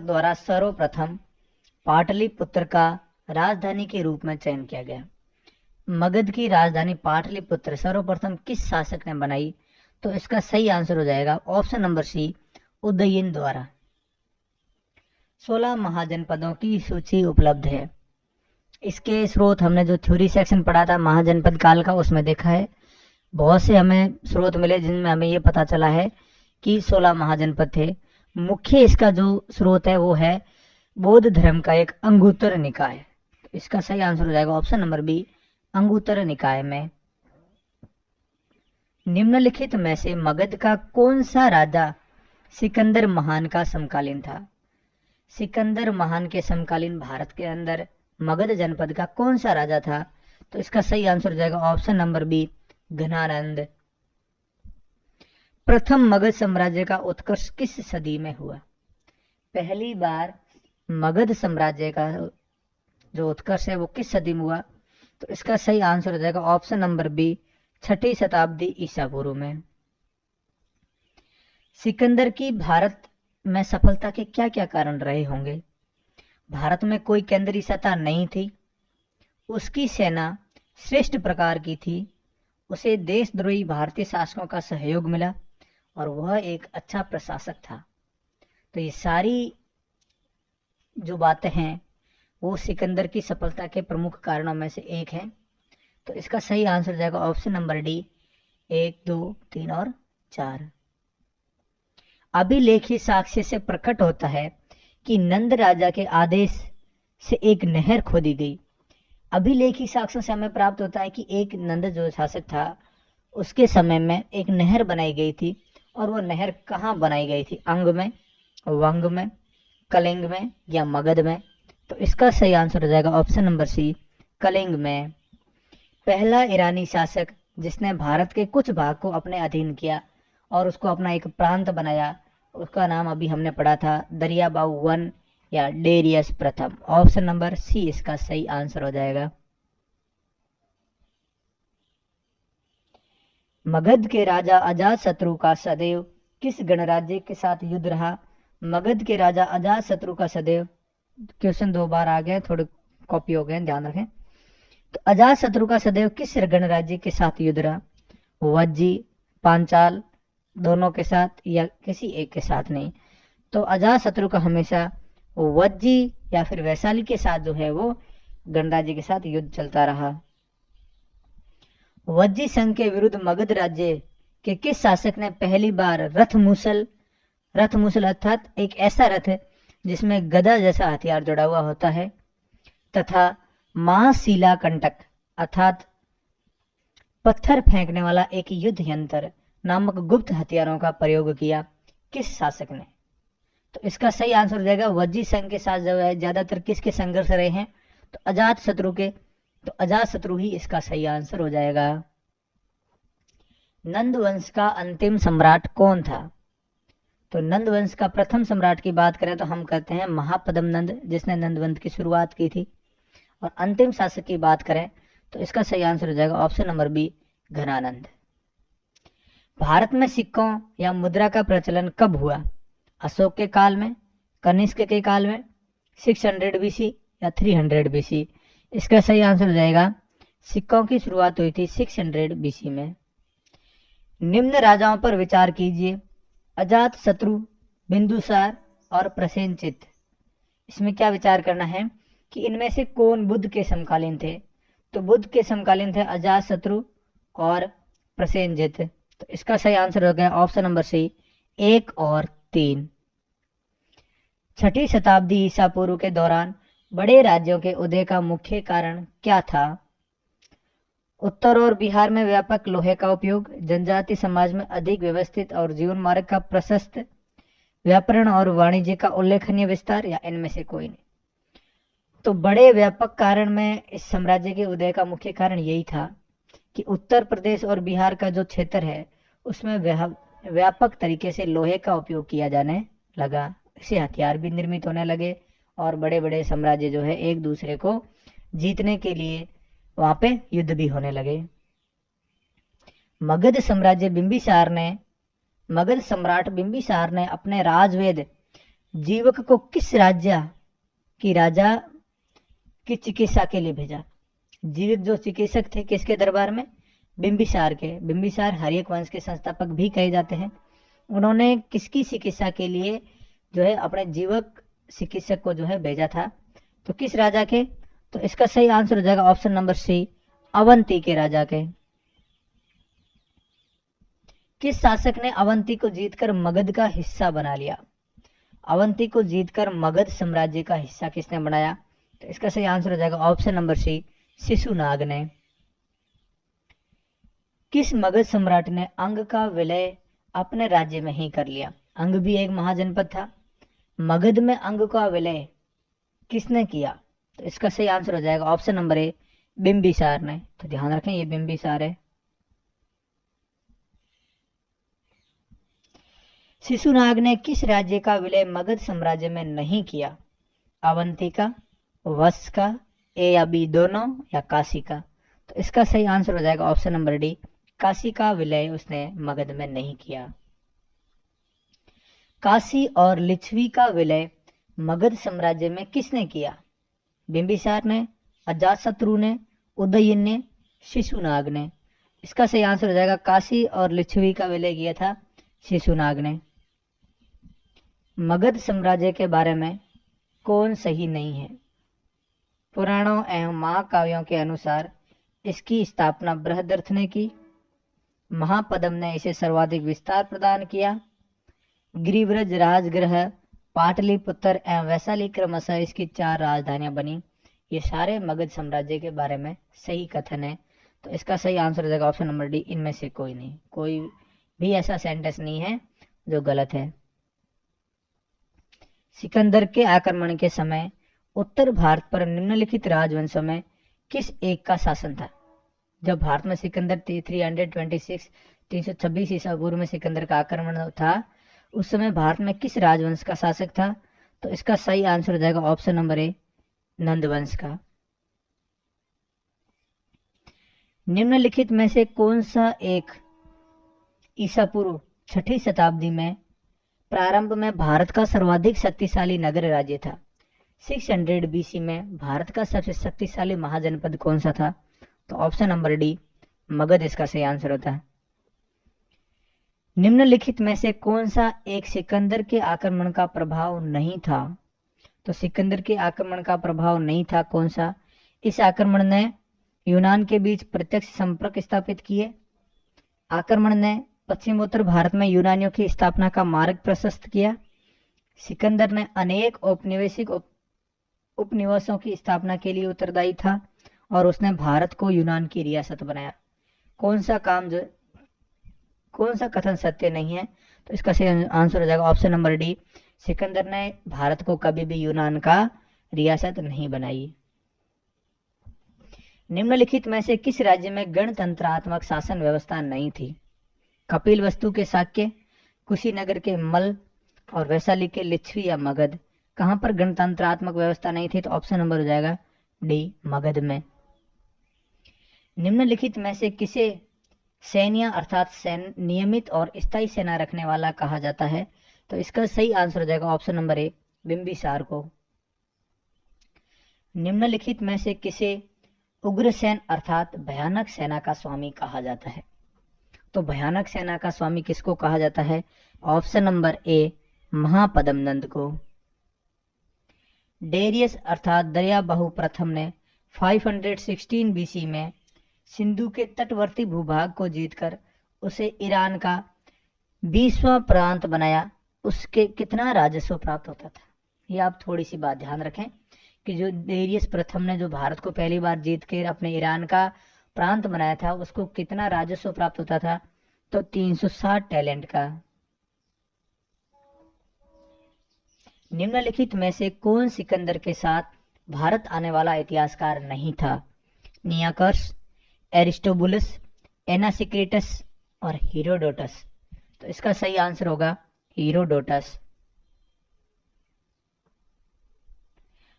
द्वारा सर्वप्रथम पाटलिपुत्र का राजधानी के रूप में चयन किया गया? मगध की राजधानी पाटलिपुत्र सर्वप्रथम किस शासक ने बनाई? तो इसका सही आंसर हो जाएगा ऑप्शन नंबर सी, उदयन द्वारा। 16 महाजनपदों की सूची उपलब्ध है। इसके स्रोत हमने जो थ्योरी सेक्शन पढ़ा था महाजनपद काल का उसमें देखा है, बहुत से हमें स्रोत मिले जिनमें हमें ये पता चला है कि 16 महाजनपद थे। मुख्य इसका जो स्रोत है वो है बौद्ध धर्म का एक अंगुत्तर निकाय। तो इसका सही आंसर हो जाएगा ऑप्शन नंबर बी, अंगुत्तर निकाय में। निम्नलिखित में से मगध का कौन सा राजा सिकंदर महान का समकालीन था? सिकंदर महान के समकालीन भारत के अंदर मगध जनपद का कौन सा राजा था? तो इसका सही आंसर हो जाएगा ऑप्शन नंबर बी, घनानंद। प्रथम मगध साम्राज्य का उत्कर्ष किस सदी में हुआ? पहली बार मगध साम्राज्य का जो उत्कर्ष है वो किस सदी में हुआ? तो इसका सही आंसर हो जाएगा ऑप्शन नंबर बी, 6ठी शताब्दी ईसा पूर्व में। सिकंदर की भारत में सफलता के क्या क्या कारण रहे होंगे? भारत में कोई केंद्रीय सत्ता नहीं थी, उसकी सेना श्रेष्ठ प्रकार की थी, उसे देशद्रोही भारतीय शासकों का सहयोग मिला और वह एक अच्छा प्रशासक था। तो ये सारी जो बातें हैं वो सिकंदर की सफलता के प्रमुख कारणों में से एक है। तो इसका सही आंसर हो जाएगा ऑप्शन नंबर डी, 1, 2, 3 और 4। अभिलेखी साक्ष्य से प्रकट होता है कि नंद राजा के आदेश से एक नहर खोदी गई। अभिलेखी साक्ष्यों से हमें प्राप्त होता है कि एक नंद जो शासक था उसके समय में एक नहर बनाई गई थी, और वो नहर कहाँ बनाई गई थी? अंग में, वंग में, कलिंग में या मगध में? तो इसका सही आंसर हो जाएगा ऑप्शन नंबर सी, कलिंग में। पहला ईरानी शासक जिसने भारत के कुछ भाग को अपने अधीन किया और उसको अपना एक प्रांत बनाया, उसका नाम अभी हमने पढ़ा था, दरियाबाऊ वन या डेरियस प्रथम। ऑप्शन नंबर सी इसका सही आंसर हो जाएगा। मगध के राजा अजातशत्रु का सदैव किस गणराज्य के साथ युद्ध रहा? मगध के राजा अजातशत्रु का सदैव, क्वेश्चन 2 बार आ गए, थोड़े कॉपी हो गए, ध्यान रखें। तो अजातशत्रु का सदैव किस गणराज्य के साथ युद्ध रहा? वज्जी, पांचाल, दोनों के साथ या किसी एक के साथ नहीं? तो अजातशत्रु का हमेशा वज्जी या फिर वैशाली के साथ जो है वो गणराज्य के साथ युद्ध चलता रहा। वज्जी संघ के विरुद्ध मगध राज्य के किस शासक ने पहली बार रथ मूसल अर्थात एक ऐसा रथ है जिसमें गदा जैसा हथियार जुड़ा हुआ होता है तथा महाशिला कंटक अर्थात पत्थर फेंकने वाला एक युद्ध यंत्र नामक गुप्त हथियारों का प्रयोग किया? किस शासक ने? तो इसका सही आंसर हो जाएगा वज्जी संघ के साथ जो है ज्यादातर किसके संघर्ष रहे हैं? तो अजातशत्रु के। तो अजातशत्रु ही इसका सही आंसर हो जाएगा। नंद वंश का अंतिम सम्राट कौन था? तो नंद वंश का प्रथम सम्राट की बात करें तो हम कहते हैं महापद्म नंद, जिसने नंद वंश की शुरुआत की थी। और अंतिम शासक की बात करें तो इसका सही आंसर हो जाएगा option number B, Ghananand. Bharat में सिक्कों या मुद्रा का प्रचलन कब हुआ? अशोक के काल में, कनिष्क के काल में, 600 BC या 300 BC? इसका सही आंसर हो जाएगा सिक्कों की शुरुआत हुई थी 600 BC में। निम्न राजाओं पर विचार कीजिए, अजातशत्रु, बिंदुसार और प्रसेनजित। इसमें क्या विचार करना है कि इनमें से कौन बुद्ध के समकालीन थे? तो बुद्ध के समकालीन थे अजातशत्रु और प्रसेनजित। तो इसका सही आंसर हो गया ऑप्शन नंबर सी, 1 और 3। 6ठी शताब्दी ईसा पूर्व के दौरान बड़े राज्यों के उदय का मुख्य कारण क्या था? उत्तर और बिहार में व्यापक लोहे का उपयोग, जनजाति समाज में अधिक व्यवस्थित और जीवन मार्ग का प्रशस्त, व्यापारण और वाणिज्य का उल्लेखनीय विस्तार, या इनमें से कोई नहीं? तो बड़े व्यापक कारण में इस साम्राज्य के उदय का मुख्य कारण यही था कि उत्तर प्रदेश और बिहार का जो क्षेत्र है उसमें व्यापक तरीके से लोहे का उपयोग किया जाने लगा, इससे हथियार भी निर्मित होने लगे और बड़े बड़े साम्राज्य जो है एक दूसरे को जीतने के लिए वहां पे युद्ध भी होने लगे। मगध सम्राट बिंबिसार ने अपने राजवेद जीवक को किस राजा की चिकित्सा के लिए भेजा? जीवक जो चिकित्सक थे किसके दरबार में? बिंबिसार के। बिंबिसार हर्यक वंश के संस्थापक भी कहे जाते हैं। उन्होंने किसकी चिकित्सा के लिए जो है अपने जीवक चिकित्सक को जो है भेजा था? तो किस राजा के? तो इसका सही आंसर हो जाएगा ऑप्शन नंबर सी, अवंती के राजा के। किस शासक ने अवंती को जीतकर मगध का हिस्सा बना लिया? अवंती को जीतकर मगध साम्राज्य का हिस्सा किसने बनाया? तो इसका सही आंसर हो जाएगा ऑप्शन नंबर सी, शिशुनाग ने। किस मगध सम्राट ने अंग का विलय अपने राज्य में ही कर लिया? अंग भी एक महाजनपद था। मगध में अंग का विलय किसने किया? तो इसका सही आंसर हो जाएगा ऑप्शन नंबर ए, बिंबिसार ने। तो ध्यान रखें ये बिंबिसार है। शिशुनाग ने किस राज्य का विलय मगध साम्राज्य में नहीं किया? अवंतिका, वत्सका, ए या बी दोनों, या काशी का? तो इसका सही आंसर हो जाएगा ऑप्शन नंबर डी, काशी का विलय उसने मगध में नहीं किया। काशी और लिच्छवी का विलय मगध साम्राज्य में किसने किया? बिंबिसार ने, अजातशत्रु ने, उदयन ने, शिशुनाग ने? इसका सही आंसर हो जाएगा काशी और लिच्छवी का विलय किया था शिशुनाग ने। मगध साम्राज्य के बारे में कौन सही नहीं है? पुराणों एवं महाकाव्यों के अनुसार इसकी स्थापना बृहदरथ ने की, महापद्म ने इसे सर्वाधिक विस्तार प्रदान किया, गिरिव्रज राजगृह, पाटलिपुत्र एवं वैशाली क्रमशः इसकी 4 राजधानियां बनी। ये सारे मगध साम्राज्य के बारे में सही कथन है। तो इसका सही आंसर हो जाएगा ऑप्शन नंबर डी, इनमें से कोई नहीं। कोई भी ऐसा सेंटेंस नहीं है जो गलत है। सिकंदर के आक्रमण के समय उत्तर भारत पर निम्नलिखित राजवंशों में किस एक का शासन था? जब भारत में सिकंदर 326 ईसा पूर्व में सिकंदर का आक्रमण था, उस समय भारत में किस राजवंश का शासक था? तो इसका सही आंसर हो जाएगा ऑप्शन नंबर ए, नंद वंश का। निम्नलिखित में से कौन सा एक ईसा पूर्व 6ठी शताब्दी में प्रारंभ में भारत का सर्वाधिक शक्तिशाली नगर राज्य था? 600 बीसी में भारत का सबसे शक्तिशाली महाजनपद कौन सा था? तो ऑप्शन नंबर डी, मगध इसका सही आंसर होता है। निम्नलिखित में से कौन सा एक सिकंदर के आक्रमण का प्रभाव नहीं था? तो सिकंदर के आक्रमण का प्रभाव नहीं था कौन सा? इस आक्रमण ने यूनान के बीच प्रत्यक्ष संपर्क स्थापित किए। आक्रमण ने पश्चिमोत्तर भारत में यूनानियों की स्थापना का मार्ग प्रशस्त किया। सिकंदर ने अनेक औपनिवेशिक उपनिवेशों की स्थापना के लिए उत्तरदायी था और उसने भारत को यूनान की रियासत बनाया। कौन सा कथन सत्य नहीं है? तो इसका सही आंसर हो जाएगा ऑप्शन नंबर डी, सिकंदर ने भारत को कभी भी यूनान का रियासत नहीं बनाई। निम्नलिखित में से किस राज्य में गणतंत्रात्मक शासन व्यवस्था नहीं थी? कपिलवस्तु के शाक्य, कुशीनगर के मल और वैशाली के लिच्छवी या मगध? कहां पर गणतंत्रात्मक व्यवस्था नहीं थी? तो ऑप्शन नंबर हो जाएगा डी, मगध में। निम्नलिखित में से किसे सैन्य अर्थात नियमित और स्थायी सेना रखने वाला कहा जाता है? तो इसका सही आंसर हो जाएगा ऑप्शन नंबर ए, बिंबिसार को। निम्नलिखित में से किसे उग्रसेन अर्थात भयानक सेना का स्वामी कहा जाता है? तो भयानक सेना का स्वामी किसको कहा जाता है? ऑप्शन नंबर ए, महापद्म नंद को। डेरियस अर्थात दरियाबाहु प्रथम ने 516 बीसी में सिंधु के तटवर्ती भूभाग को जीतकर उसे ईरान का 20वां प्रांत बनाया। उसके कितना राजस्व प्राप्त होता था? ये आप थोड़ी सी बात ध्यान रखें कि जो डेरियस प्रथम ने जो भारत को पहली बार जीत कर अपने ईरान का प्रांत बनाया था, उसको कितना राजस्व प्राप्त होता था? तो 360 टैलेंट का। निम्नलिखित में से कौन सिकंदर के साथ भारत आने वाला इतिहासकार नहीं था? नियाकर्स, एरिस्टोबुलस, एनासिक्रिटस और हीरोडोटस? तो इसका सही आंसर होगा हीरोडोटस।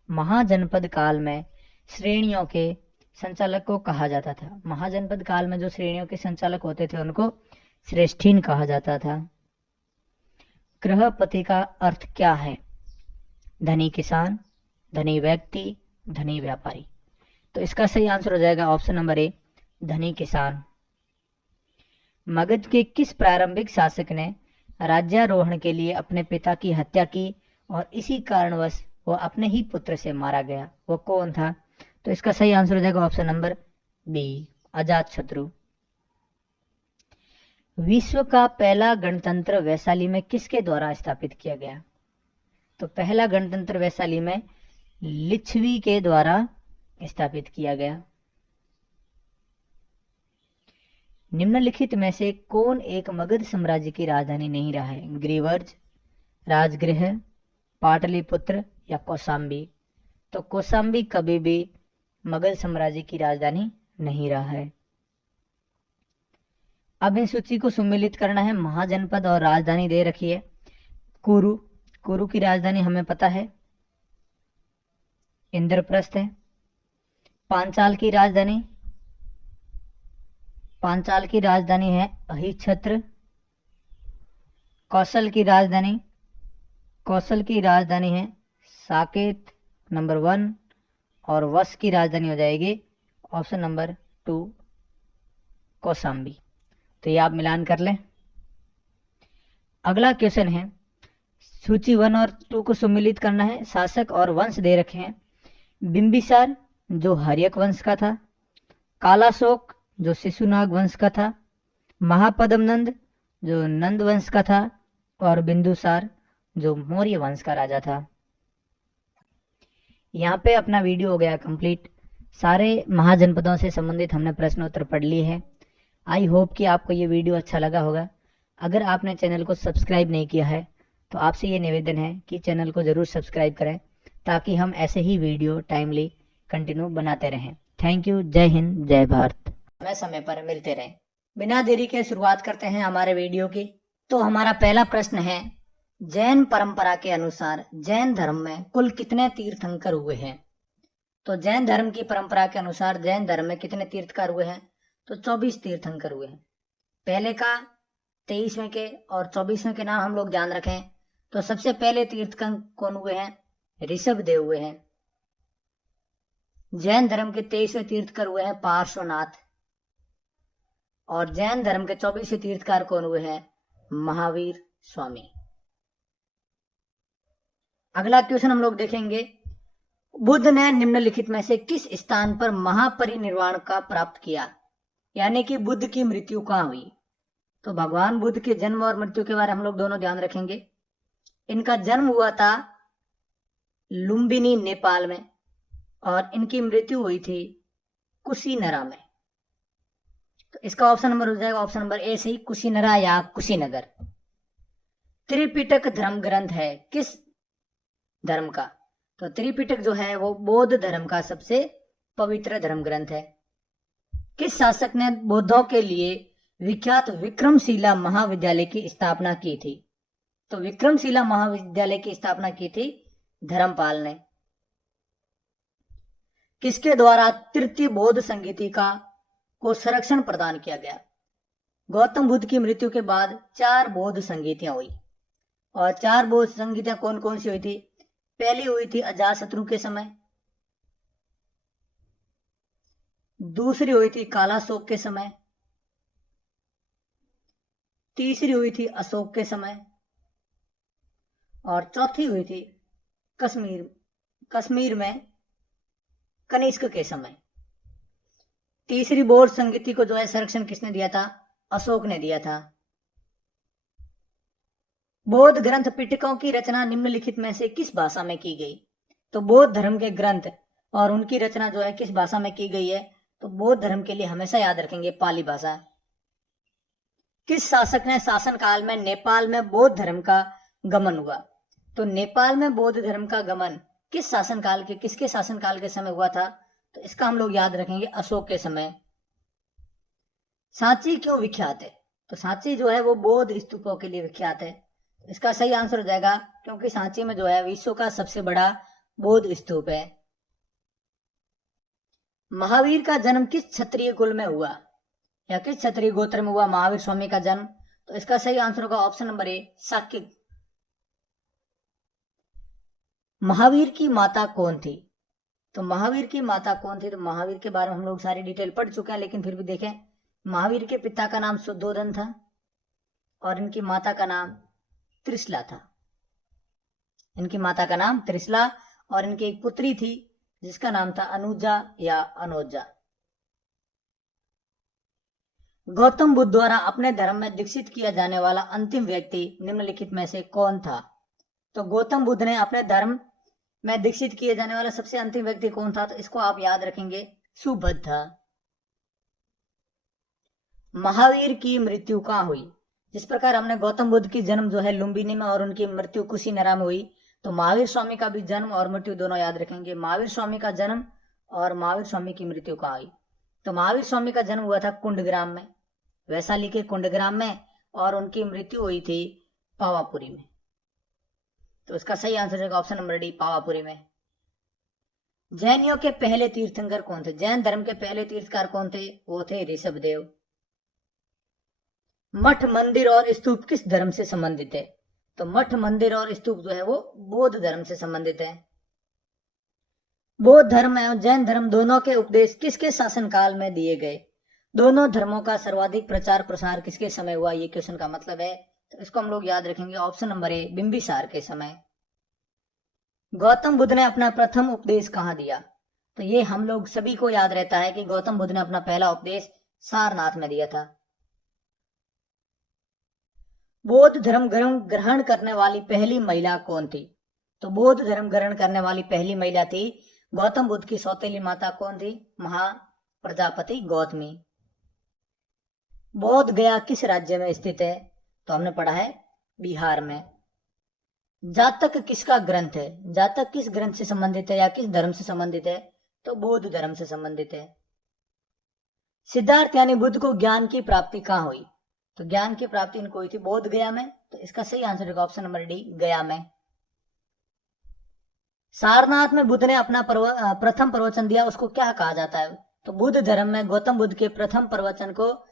महाजनपद काल में श्रेणियों के संचालक को कहा जाता था। महाजनपद काल में जो श्रेणियों के संचालक होते थे उनको श्रेष्ठीन कहा जाता था। गृहपति का अर्थ क्या है? धनी किसान, धनी व्यक्ति, धनी व्यापारी? तो इसका सही आंसर हो जाएगा ऑप्शन नंबर ए, धनी किसान। मगध के किस प्रारंभिक शासक ने राज्यारोहण के लिए अपने पिता की हत्या की और इसी कारणवश वो अपने ही पुत्र से मारा गया? वो कौन था? तो इसका सही आंसर हो जाएगा ऑप्शन नंबर बी, अजातशत्रु। विश्व का पहला गणतंत्र वैशाली में किसके द्वारा स्थापित किया गया? तो पहला गणतंत्र वैशाली में लिच्छवी के द्वारा स्थापित किया गया। निम्नलिखित में से कौन एक मगध साम्राज्य की राजधानी नहीं रहा है? गिरिवर्ज, राजगृह, पाटलिपुत्र या कौशाम्बी? तो कौशाम्बी कभी भी मगध साम्राज्य की राजधानी नहीं रहा है। अब इन सूची को सुमेलित करना है। महाजनपद और राजधानी दे रखी है। कुरु, कुरु की राजधानी हमें पता है इंद्रप्रस्थ है। पांचाल की राजधानी, पांचाल की राजधानी है अहिछत्र। कौशल की राजधानी, कौशल की राजधानी है साकेत नंबर 1। और वश की राजधानी हो जाएगी ऑप्शन नंबर 2 कौशाम्बी। तो ये आप मिलान कर लें। अगला क्वेश्चन है, सूची 1 और 2 को सम्मिलित करना है। शासक और वंश दे रखे हैं। बिंबिसार जो हर्यक वंश का था, कालाशोक जो शिशुनाग वंश का था, महापद्मनंद जो नंद वंश का था, और बिंदुसार जो मौर्य वंश का राजा था। यहाँ पे अपना वीडियो हो गया कंप्लीट। सारे महाजनपदों से संबंधित हमने प्रश्नोत्तर पढ़ लिए हैं। आई होप कि आपको ये वीडियो अच्छा लगा होगा। अगर आपने चैनल को सब्सक्राइब नहीं किया है तो आपसे ये निवेदन है कि चैनल को ज़रूर सब्सक्राइब करें, ताकि हम ऐसे ही वीडियो टाइमली कंटिन्यू बनाते रहें। Thank you. जय हिंद, जय भारत। समय समय पर मिलते रहें। बिना देरी के शुरुआत करते हैं हमारे वीडियो की। तो हमारा पहला प्रश्न है, जैन परंपरा के अनुसार जैन धर्म में कुल कितने तीर्थंकर हुए हैं? तो जैन धर्म की परंपरा के अनुसार जैन धर्म में कितने तीर्थंकर हुए हैं? तो 24 तीर्थंकर हुए हैं। पहले का 23वें के और 24वें के नाम हम लोग ध्यान रखें। तो सबसे पहले तीर्थंकर कौन हुए हैं? ऋषभ देव हुए हैं। जैन धर्म के 23वें तीर्थंकर हुए हैं पार्श्वनाथ। और जैन धर्म के 24वें तीर्थंकर कौन हुए हैं? महावीर स्वामी। अगला क्वेश्चन हम लोग देखेंगे, बुद्ध ने निम्नलिखित में से किस स्थान पर महापरिनिर्वाण का प्राप्त किया? यानी कि बुद्ध की मृत्यु कहाँ हुई? तो भगवान बुद्ध के जन्म और मृत्यु के बारे में हम लोग दोनों ध्यान रखेंगे। इनका जन्म हुआ था लुम्बिनी नेपाल में, और इनकी मृत्यु हुई थी कुशीनरा में। तो इसका ऑप्शन नंबर हो जाएगा ऑप्शन नंबर ए सही, कुशीनरा या कुशीनगर। त्रिपिटक धर्म ग्रंथ है किस धर्म का? तो त्रिपिटक जो है वो बौद्ध धर्म का सबसे पवित्र धर्म ग्रंथ है। किस शासक ने बौद्धों के लिए विख्यात विक्रमशिला महाविद्यालय की स्थापना की थी? तो विक्रमशिला महाविद्यालय की स्थापना की थी धर्मपाल ने। किसके द्वारा तृतीय बौद्ध संहिता को संरक्षण प्रदान किया गया? गौतम बुद्ध की मृत्यु के बाद 4 बौद्ध संहिताएं हुई। और 4 बौद्ध संहिताएं कौन कौन सी हुई थी? पहली हुई थी अजातशत्रु के समय, दूसरी हुई थी कालाशोक के समय, तीसरी हुई थी अशोक के समय, और चौथी हुई थी कश्मीर में कनिष्क के समय। तीसरी बौद्ध संहिता को जो है संरक्षण किसने दिया था? अशोक ने दिया था। बौद्ध ग्रंथ पिटकों की रचना निम्नलिखित में से किस भाषा में की गई? तो बौद्ध धर्म के ग्रंथ और उनकी रचना जो है किस भाषा में की गई है? तो बौद्ध धर्म के लिए हमेशा याद रखेंगे पाली भाषा। किस शासक ने शासन काल में नेपाल में बौद्ध धर्म का गमन हुआ? तो नेपाल में बौद्ध धर्म का गमन किस शासनकाल के, किसके शासनकाल के समय हुआ था? तो इसका हम लोग याद रखेंगे अशोक के समय। सांची क्यों विख्यात है? तो सांची जो है वो बौद्ध स्तूपों के लिए विख्यात है। इसका सही आंसर हो जाएगा क्योंकि सांची में जो है विश्व का सबसे बड़ा बौद्ध स्तूप है। महावीर का जन्म किस क्षत्रिय कुल में हुआ या किस क्षत्रिय गोत्र में हुआ महावीर स्वामी का जन्म? तो इसका सही आंसर होगा ऑप्शन नंबर ए शाक्य। महावीर की माता कौन थी? तो महावीर की माता कौन थी? तो महावीर के बारे में हम लोग सारी डिटेल पढ़ चुके हैं, लेकिन फिर भी देखें। महावीर के पिता का नाम शुद्धोधन था और इनकी माता का नाम त्रिशला था। इनकी माता का नाम त्रिशला और इनकी एक पुत्री थी जिसका नाम था अनुजा या अनोजा। गौतम बुद्ध द्वारा अपने धर्म में दीक्षित किया जाने वाला अंतिम व्यक्ति निम्नलिखित में से कौन था? तो गौतम बुद्ध ने अपने धर्म में दीक्षित किए जाने वाला सबसे अंतिम व्यक्ति कौन था? तो इसको आप याद रखेंगे, सुबुद्ध। महावीर की मृत्यु कहाँ हुई? जिस प्रकार हमने गौतम बुद्ध की जन्म जो है लुम्बिनी में और उनकी मृत्यु कुशीनरा में हुई, तो महावीर स्वामी का भी जन्म और मृत्यु दोनों याद रखेंगे। महावीर स्वामी का जन्म और महावीर स्वामी की मृत्यु कहाँ हुई? तो महावीर स्वामी का जन्म हुआ था कुंडग्राम में, वैशाली के कुंडग्राम में, और उनकी मृत्यु हुई थी पावापुरी में। तो इसका सही आंसर होगा ऑप्शन नंबर डी, पावापुरी में। जैनियों के पहले तीर्थंकर कौन थे? जैन धर्म के पहले तीर्थकार कौन थे? वो थे ऋषभदेव। मठ, मंदिर और स्तूप किस धर्म से संबंधित है? तो मठ, मंदिर और स्तूप जो है वो बौद्ध धर्म से संबंधित है। बौद्ध धर्म एवं जैन धर्म दोनों के उपदेश किसके शासनकाल में दिए गए? दोनों धर्मों का सर्वाधिक प्रचार प्रसार किसके समय हुआ? ये क्वेश्चन का मतलब है, तो इसको हम लोग याद रखेंगे ऑप्शन नंबर ए, बिंबिसार के समय। गौतम बुद्ध ने अपना प्रथम उपदेश कहाँ दिया? तो ये हम लोग सभी को याद रहता है कि गौतम बुद्ध ने अपना पहला उपदेश सारनाथ में दिया था। बौद्ध धर्म ग्रहण करने वाली पहली महिला कौन थी? तो बौद्ध धर्म ग्रहण करने वाली पहली महिला थी गौतम बुद्ध की सौतेली माता। कौन थी? महाप्रजापति गौतमी। बोध गया किस राज्य में स्थित है? तो हमने पढ़ा है बिहार में। जातक किसका ग्रंथ है? जातक किस ग्रंथ से संबंधित है या किस धर्म से संबंधित है? तो बौद्ध धर्म से संबंधित है। सिद्धार्थ यानी बुद्ध को ज्ञान की प्राप्ति कहाँ हुई? तो ज्ञान की प्राप्ति इनको हुई थी बोध गया में। तो इसका सही आंसर होगा ऑप्शन नंबर डी, गया में। सारनाथ में बुद्ध ने अपना प्रथम प्रवचन दिया, उसको क्या कहा जाता है? तो बुद्ध धर्म में गौतम बुद्ध के प्रथम प्रवचन को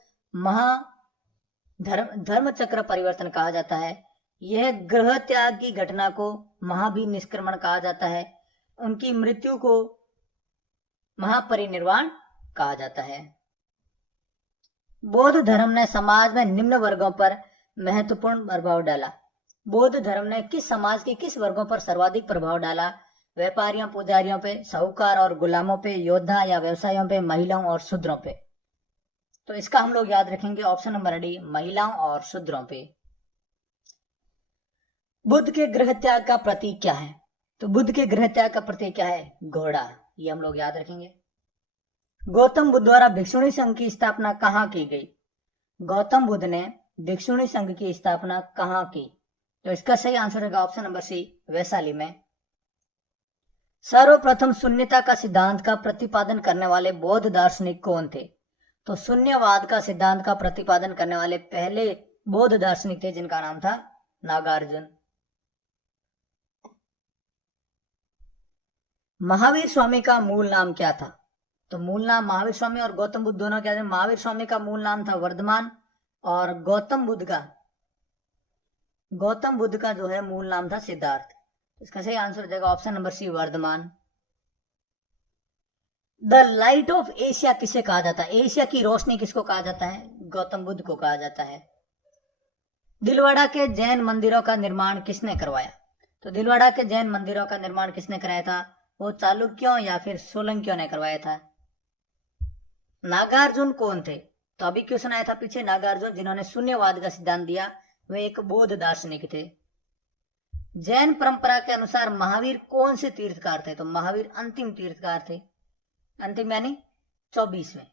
धर्म चक्र परिवर्तन कहा जाता है। यह गृह त्याग की घटना को महाभिनिष्क्रमण कहा जाता है। उनकी मृत्यु को महापरिनिर्वाण कहा जाता है। बौद्ध धर्म ने समाज में निम्न वर्गों पर महत्वपूर्ण प्रभाव डाला। बौद्ध धर्म ने किस समाज के किस वर्गों पर सर्वाधिक प्रभाव डाला? व्यापारियों, पुजारियों पे, साहूकार और गुलामों पे, योद्धा या व्यवसायियों पे, महिलाओं और शूद्रों पे। तो इसका हम लोग याद रखेंगे ऑप्शन नंबर डी, महिलाओं और शूद्रों पे। बुद्ध के गृह त्याग का प्रतीक क्या है? तो बुद्ध के गृह त्याग का प्रतीक क्या है? घोड़ा। ये हम लोग याद रखेंगे। गौतम बुद्ध द्वारा भिक्षुणी संघ की स्थापना कहाँ की गई? गौतम बुद्ध ने भिक्षुणी संघ की स्थापना कहाँ की? तो इसका सही आंसर होगा ऑप्शन नंबर सी, वैशाली में। सर्वप्रथम शून्यता का सिद्धांत का प्रतिपादन करने वाले बौद्ध दार्शनिक कौन थे? तो शून्यवाद का सिद्धांत का प्रतिपादन करने वाले पहले बौद्ध दार्शनिक थे जिनका नाम था नागार्जुन। महावीर स्वामी का मूल नाम क्या था? तो मूल नाम महावीर स्वामी और गौतम बुद्ध दोनों क्या थे? महावीर स्वामी का मूल नाम था वर्धमान और गौतम बुद्ध का जो है मूल नाम था सिद्धार्थ। इसका सही आंसर हो जाएगा option number C, Vardhaman. The light of Asia किसे कहा जाता है? एशिया की रोशनी किसको कहा जाता है? गौतम बुद्ध को कहा जाता है। दिलवाड़ा के जैन मंदिरों का निर्माण किसने करवाया? तो दिलवाड़ा के जैन मंदिरों का निर्माण किसने कराया था? वो चालुक्यों या फिर सोलंकियों ने करवाया था। नागार्जुन कौन थे? तो अभी क्वेश्चन आया था पीछे, नागार्जुन जिन्होंने शून्यवाद का सिद्धांत दिया, वे एक बौद्ध दार्शनिक थे। जैन परंपरा के अनुसार महावीर कौन से तीर्थकार थे? तो महावीर अंतिम तीर्थकार थे। अंतिम यानी 24वें।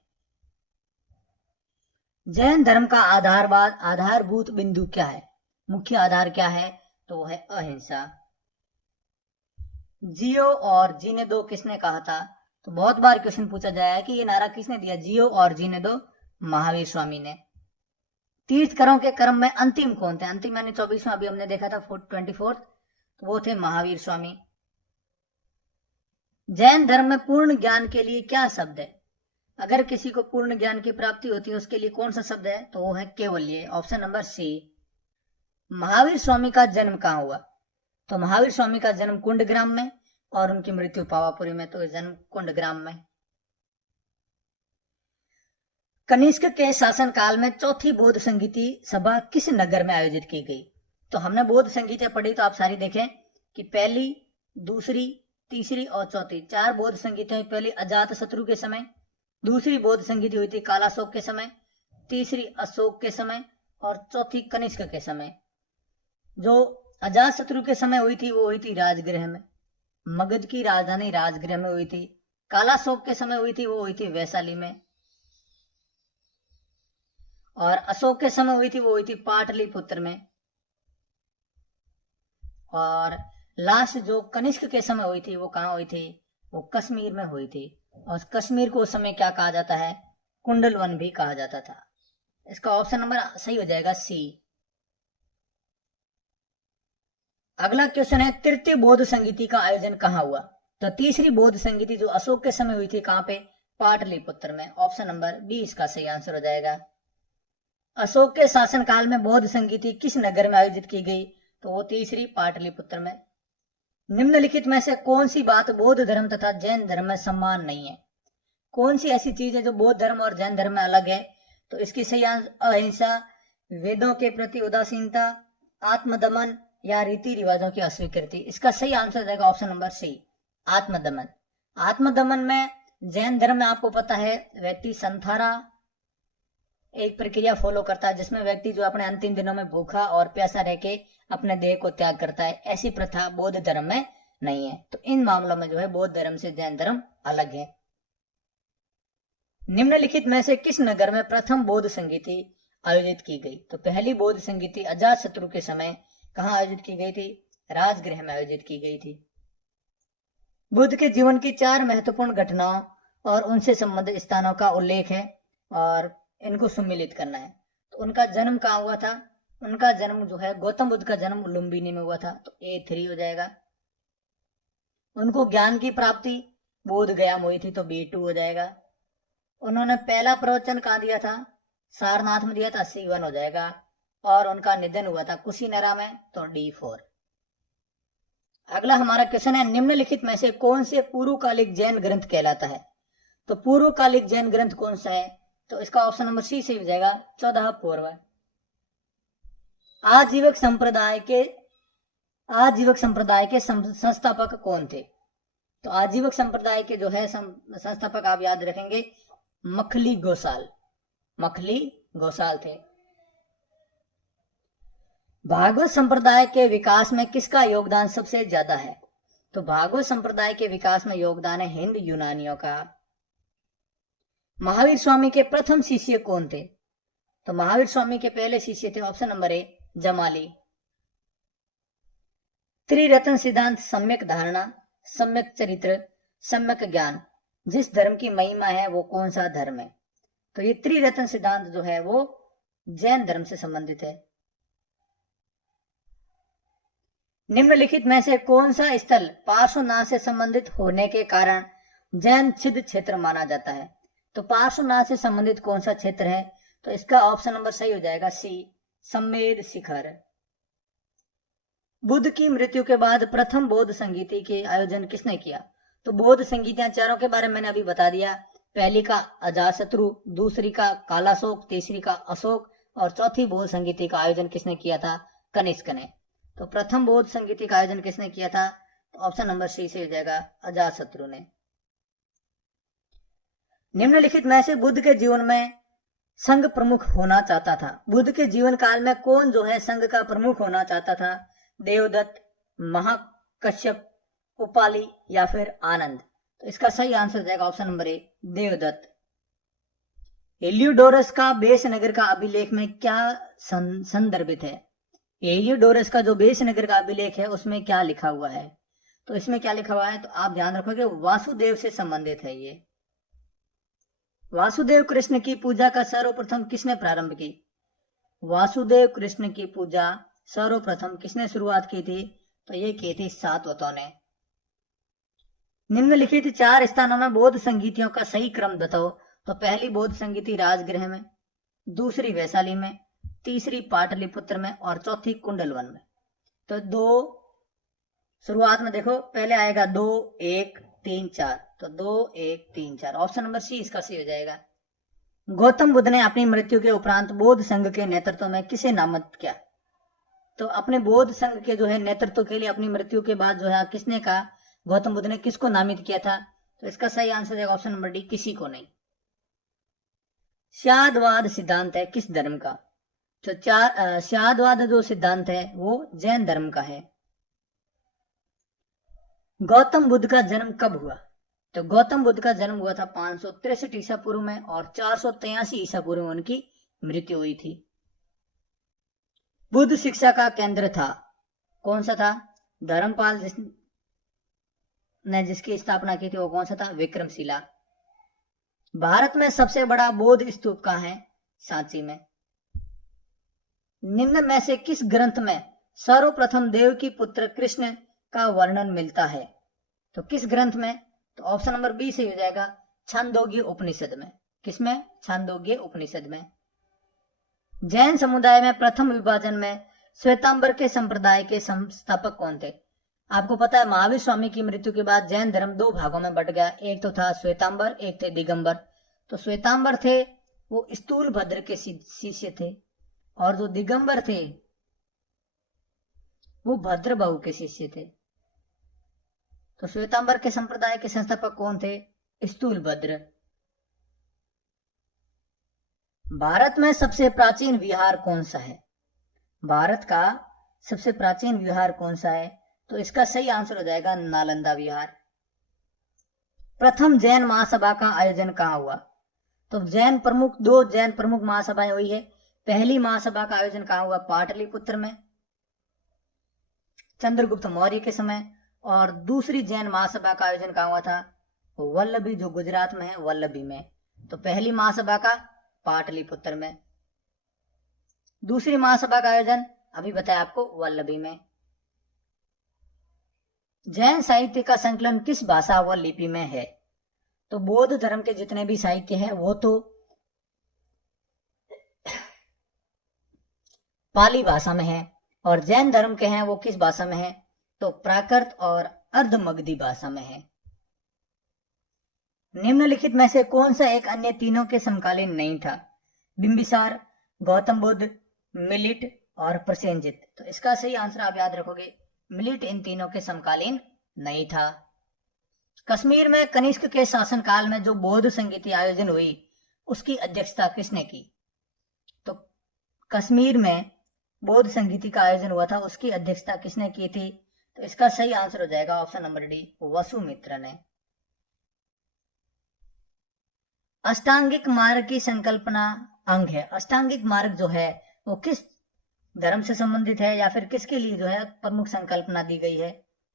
जैन धर्म का आधारभूत बिंदु क्या है? मुख्य आधार क्या है? तो वो है अहिंसा। जियो और जीने दो किसने कहा था? तो बहुत बार क्वेश्चन पूछा जाया है कि ये नारा किसने दिया? जियो और जीने दो, महावीर स्वामी ने। तीर्थकरों के क्रम में अंतिम कौन थे? अंतिम यानी 24वां, अभी हमने देखा था 24th, तो वो थे महावीर स्वामी। जैन धर्म में पूर्ण ज्ञान के लिए क्या शब्द है? अगर किसी को पूर्ण ज्ञान की प्राप्ति होती है उसके लिए कौन सा शब्द है? तो वो है केवल्य, ऑप्शन नंबर सी। महावीर स्वामी का जन्म कहाँ हुआ? तो महावीर स्वामी का जन्म कुंडग्राम में और उनकी मृत्यु पावापुरी में। तो जन्म कुंडग्राम में। कनिष्क के शासन काल में चौथी बौद्ध संगीति सभा किस नगर में आयोजित की गई? तो हमने बौद्ध संगीतियां पढ़ी, तो आप सारी देखें कि पहली, दूसरी, तीसरी और चौथी, 4 बौद्ध संगीतियां। पहली अजात शत्रु के समय, दूसरी बौद्ध संगीति हुई थी कालाशोक के समय, तीसरी अशोक के समय और चौथी कनिष्क के समय। जो अजात शत्रु के समय हुई थी वो हुई थी राजगृह में, मगध की राजधानी राजगृह में हुई थी। कालाशोक के समय हुई थी वो हुई थी वैशाली में, और अशोक के समय हुई थी वो हुई थी पाटलिपुत्र में, और लास्ट जो कनिष्क के समय हुई थी वो कहाँ हुई थी? वो कश्मीर में हुई थी। और कश्मीर को उस समय क्या कहा जाता है? कुंडलवन भी कहा जाता था। इसका ऑप्शन नंबर सही हो जाएगा सी। अगला क्वेश्चन है, तृतीय बौद्ध संगीति का आयोजन कहाँ हुआ? तो तीसरी बौद्ध संगीति जो अशोक के समय हुई थी, कहाँ पे? पाटलिपुत्र में। ऑप्शन नंबर बी इसका सही आंसर हो जाएगा। अशोक के शासनकाल में बौद्ध संगीति किस नगर में आयोजित की गई? तो वो तीसरी पाटलिपुत्र में। निम्नलिखित में से कौन सी बात बौद्ध धर्म तथा जैन धर्म में समान नहीं है? कौन सी ऐसी चीज है जो बौद्ध धर्म और जैन धर्म में अलग है? तो इसकी सही आंसर अहिंसा, वेदों के प्रति उदासीनता, आत्मदमन या रीति रिवाजों की अस्वीकृति। इसका सही आंसर रहेगा ऑप्शन नंबर सी, आत्मदमन। आत्मदमन में जैन धर्म में आपको पता है व्यक्ति संथारा एक प्रक्रिया फॉलो करता है, जिसमें व्यक्ति जो अपने अंतिम दिनों में भूखा और प्यासा रह के अपने देह को त्याग करता है। ऐसी प्रथा बौद्ध धर्म में नहीं है। तो इन मामलों में जो है बौद्ध धर्म से जैन धर्म अलग है। निम्नलिखित में से किस नगर में प्रथम बौद्ध संगीति आयोजित की गई? तो पहली बौद्ध संगीति अजातशत्रु के समय कहाँ आयोजित की गई थी? राजगृह में आयोजित की गई थी। बुद्ध के जीवन की 4 महत्वपूर्ण घटनाओं और उनसे संबंधित स्थानों का उल्लेख है और इनको सम्मिलित करना है। तो उनका जन्म कहाँ हुआ था? उनका जन्म जो है, गौतम बुद्ध का जन्म लुम्बिनी में हुआ था, तो A3 हो जाएगा। उनको ज्ञान की प्राप्ति बोध गया में हुई थी, तो B2 हो जाएगा। उन्होंने पहला प्रवचन कहाँ दिया था? सारनाथ में दिया था, C1 हो जाएगा। और उनका निधन हुआ था कुशीनरा में, तो D4। अगला हमारा क्वेश्चन है, निम्नलिखित में से कौन से पूर्वकालिक जैन ग्रंथ कहलाता है? तो पूर्वकालिक जैन ग्रंथ कौन सा है? तो इसका ऑप्शन नंबर सी से हो जाएगा 14 पूर्व। आजीवक संप्रदाय के संस्थापक कौन थे? तो आजीवक संप्रदाय के जो है संस्थापक आप याद रखेंगे मखली गोसाल थे। भागवत संप्रदाय के विकास में किसका योगदान सबसे ज्यादा है? तो भागवत संप्रदाय के विकास में योगदान है हिंद यूनानियों का। महावीर स्वामी के प्रथम शिष्य कौन थे? तो महावीर स्वामी के पहले शिष्य थे ऑप्शन नंबर ए जमाली। त्रिरत्न सिद्धांत सम्यक धारणा, सम्यक चरित्र, सम्यक ज्ञान, जिस धर्म की महिमा है वो कौन सा धर्म है? तो ये त्रिरत्न सिद्धांत जो है वो जैन धर्म से संबंधित है। निम्नलिखित में से कौन सा स्थल पार्श्वनाथ से संबंधित होने के कारण जैन छिद्र क्षेत्र माना जाता है? तो पार्श्वनाथ से संबंधित कौन सा क्षेत्र है? तो इसका ऑप्शन नंबर सही हो जाएगा सी, सम्मेद शिखर। बुद्ध की मृत्यु के बाद प्रथम बौद्ध संगीति के आयोजन किसने किया? तो बौद्ध संगीतियां चारों के बारे में मैंने अभी बता दिया। पहली का अजातशत्रु, दूसरी का कालाशोक, तीसरी का अशोक और चौथी बौद्ध संगीति का आयोजन किसने किया था? कनिष्क ने। तो प्रथम बौद्ध संगीति का आयोजन किसने किया था? तो ऑप्शन नंबर सी से हो जाएगा अजातशत्रु ने। निम्नलिखित में से बुद्ध के जीवन में संघ प्रमुख होना चाहता था? बुद्ध के जीवन काल में कौन जो है संघ का प्रमुख होना चाहता था? देवदत्त, महाकश्यप, उपाली या फिर आनंद? तो इसका सही आंसर जाएगा option number A Devdutt. Heliodorus का बेस नगर का अभिलेख में क्या संदर्भित है? हेलियोडोरस का जो बेस नगर का अभिलेख है उसमें क्या लिखा हुआ है? तो इसमें क्या लिखा हुआ है? तो आप ध्यान रखोगे वासुदेव से संबंधित है ये। वासुदेव कृष्ण की पूजा का सर्वप्रथम किसने प्रारंभ की? वासुदेव कृष्ण की पूजा सर्वप्रथम किसने शुरुआत की थी? तो ये की थी सातवतों ने। निम्नलिखित 4 स्थानों में बौद्ध संगीतियों का सही क्रम बताओ। तो पहली बौद्ध संगीति राजगृह में, दूसरी वैशाली में, तीसरी पाटलिपुत्र में और चौथी कुंडलवन में। तो 2 शुरुआत में देखो, पहले आएगा 2 1 3 4, तो 2 1 3 4, ऑप्शन नंबर सी इसका सही हो जाएगा। गौतम बुद्ध ने अपनी मृत्यु के उपरांत बौद्ध संघ के नेतृत्व में किसे नामित किया? तो अपने बौद्ध संघ के जो है नेतृत्व के लिए अपनी मृत्यु के बाद जो है किसने कहा? गौतम बुद्ध ने किसको नामित किया था? तो इसका सही आंसर है ऑप्शन नंबर डी, किसी को नहीं। शादवाद सिद्धांत है किस धर्म का? तो शादवाद जो सिद्धांत है वो जैन धर्म का है। गौतम बुद्ध का जन्म कब हुआ? तो गौतम बुद्ध का जन्म हुआ था 563 ईसा पूर्व में और 483 ईसा पूर्व में उनकी मृत्यु हुई थी। बुद्ध शिक्षा का केंद्र था, कौन सा था? धर्मपाल ने जिसकी स्थापना की थी वो कौन सा था? विक्रमशिला। भारत में सबसे बड़ा बौद्ध स्तूप कहाँ है? सांची में। निम्न में से किस ग्रंथ में सर्वप्रथम देव की पुत्र कृष्ण का वर्णन मिलता है? तो किस ग्रंथ में? तो ऑप्शन नंबर बी सही हो जाएगा, छांदोग्य उपनिषद में। किसमें? छांदोग्य उपनिषद में। जैन समुदाय में प्रथम विभाजन में श्वेतांबर के संप्रदाय के संस्थापक कौन थे? आपको पता है महावीर स्वामी की मृत्यु के बाद जैन धर्म दो भागों में बट गया, एक तो था श्वेतांबर, एक थे दिगंबर। तो श्वेतांबर थे वो स्थूल भद्र के शिष्य थे, और जो दिगंबर थे वो भद्रबाहु के शिष्य थे। तो श्वेतांबर के संप्रदाय के संस्थापक कौन थे? स्थूल भद्र। भारत में सबसे प्राचीन विहार कौन सा है? भारत का सबसे प्राचीन विहार कौन सा है? तो इसका सही आंसर हो जाएगा नालंदा विहार। प्रथम जैन महासभा का आयोजन कहाँ हुआ? तो दो जैन प्रमुख महासभाएं हुई है। पहली महासभा का आयोजन कहाँ हुआ? पाटलिपुत्र में, चंद्रगुप्त मौर्य के समय। और दूसरी जैन महासभा का आयोजन कहाँ हुआ था? वल्लभी, जो गुजरात में है, वल्लभी में। तो पहली महासभा का पाटलिपुत्र में, दूसरी महासभा का आयोजन अभी बताया आपको वल्लभी में। जैन साहित्य का संकलन किस भाषा व लिपि में है? तो बौद्ध धर्म के जितने भी साहित्य है वो तो पाली भाषा में है, और जैन धर्म के हैं वो किस भाषा में है? तो प्राकृत और अर्धमगधी भाषा में है। निम्नलिखित में से कौन सा एक अन्य तीनों के समकालीन नहीं था? बिंबिसार, गौतम बुद्ध, मिलिट और प्रसेनजित। तो इसका सही आंसर आप याद रखोगे, मिलिट इन तीनों के समकालीन नहीं था। कश्मीर में कनिष्क के शासनकाल में जो बौद्ध संगीति आयोजन हुई उसकी अध्यक्षता किसने की? तो कश्मीर में बौद्ध संगीति का आयोजन हुआ था, उसकी अध्यक्षता किसने की थी? तो इसका सही आंसर हो जाएगा ऑप्शन नंबर डी, वसुमित्र ने। अष्टांगिक मार्ग की संकल्पना अंग है। अष्टांगिक मार्ग जो है वो किस धर्म से संबंधित है, या फिर किसके लिए जो है प्रमुख संकल्पना दी गई है?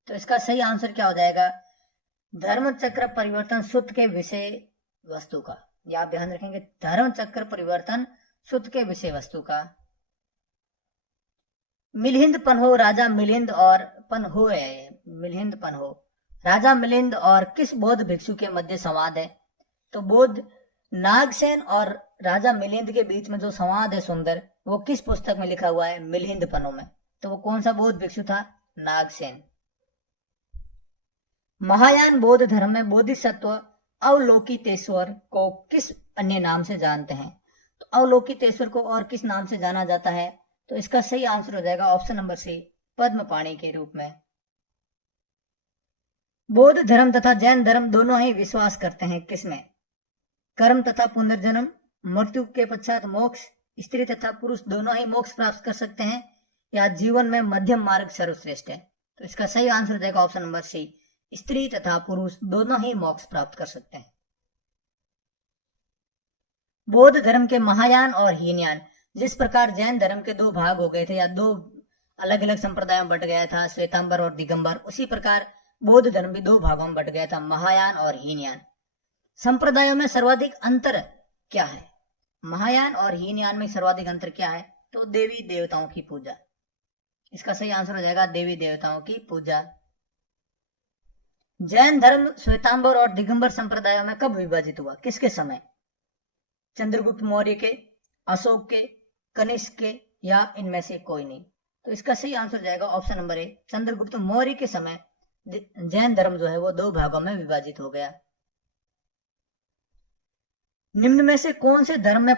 तो इसका सही आंसर क्या हो जाएगा? धर्म चक्र परिवर्तन सूत्र के विषय वस्तु का। या आप ध्यान रखेंगे, धर्म चक्र परिवर्तन सूत्र के विषय वस्तु का। मिलिंद पन्हो, राजा मिलिंद और पन्हो है, मिलिंद पन्हो, राजा मिलिंद और किस बौद्ध भिक्षु के मध्य संवाद है? तो बौद्ध नागसेन और राजा मिलिंद के बीच में जो संवाद है सुंदर, वो किस पुस्तक में लिखा हुआ है? मिलिंद पन्हो में। तो वो कौन सा बौद्ध भिक्षु था? नागसेन। महायान बौद्ध धर्म में बोधिसत्व अवलोकितेश्वर को किस अन्य नाम से जानते हैं? तो अवलोकितेश्वर को और किस नाम से जाना जाता है? तो इसका सही आंसर हो जाएगा ऑप्शन नंबर सी, पद्मपाणि के रूप में। बौद्ध धर्म तथा जैन धर्म दोनों ही विश्वास करते हैं किसमें? कर्म तथा पुनर्जन्म, मृत्यु के पश्चात मोक्ष, स्त्री तथा पुरुष दोनों ही मोक्ष प्राप्त कर सकते हैं, या जीवन में मध्यम मार्ग सर्वश्रेष्ठ है? तो इसका सही आंसर हो जाएगा ऑप्शन नंबर सी, स्त्री तथा पुरुष दोनों ही मोक्ष प्राप्त कर सकते हैं। बौद्ध धर्म के महायान और हीनयान, जिस प्रकार जैन धर्म के दो भाग हो गए थे या दो अलग अलग संप्रदायों में बट गया था, श्वेतांबर और दिगंबर, उसी प्रकार बौद्ध धर्म भी दो भागों में बट गया था, महायान और हीनयान। संप्रदायों में सर्वाधिक अंतर क्या है? महायान और हीनयान में सर्वाधिक अंतर क्या है? तो देवी देवताओं की पूजा। इसका सही आंसर हो जाएगा देवी देवताओं की पूजा। जैन धर्म श्वेतांबर और दिगंबर संप्रदायों में कब विभाजित हुआ? किसके समय? चंद्रगुप्त मौर्य के, अशोक के, कनिष्क के, या इनमें से कोई नहीं? तो इसका सही आंसर जाएगा ऑप्शन नंबर ए, चंद्रगुप्त मौर्य के समय जैन धर्म जो है वो दो भागों में विभाजित हो गया। निम्न में से कौन से धर्म में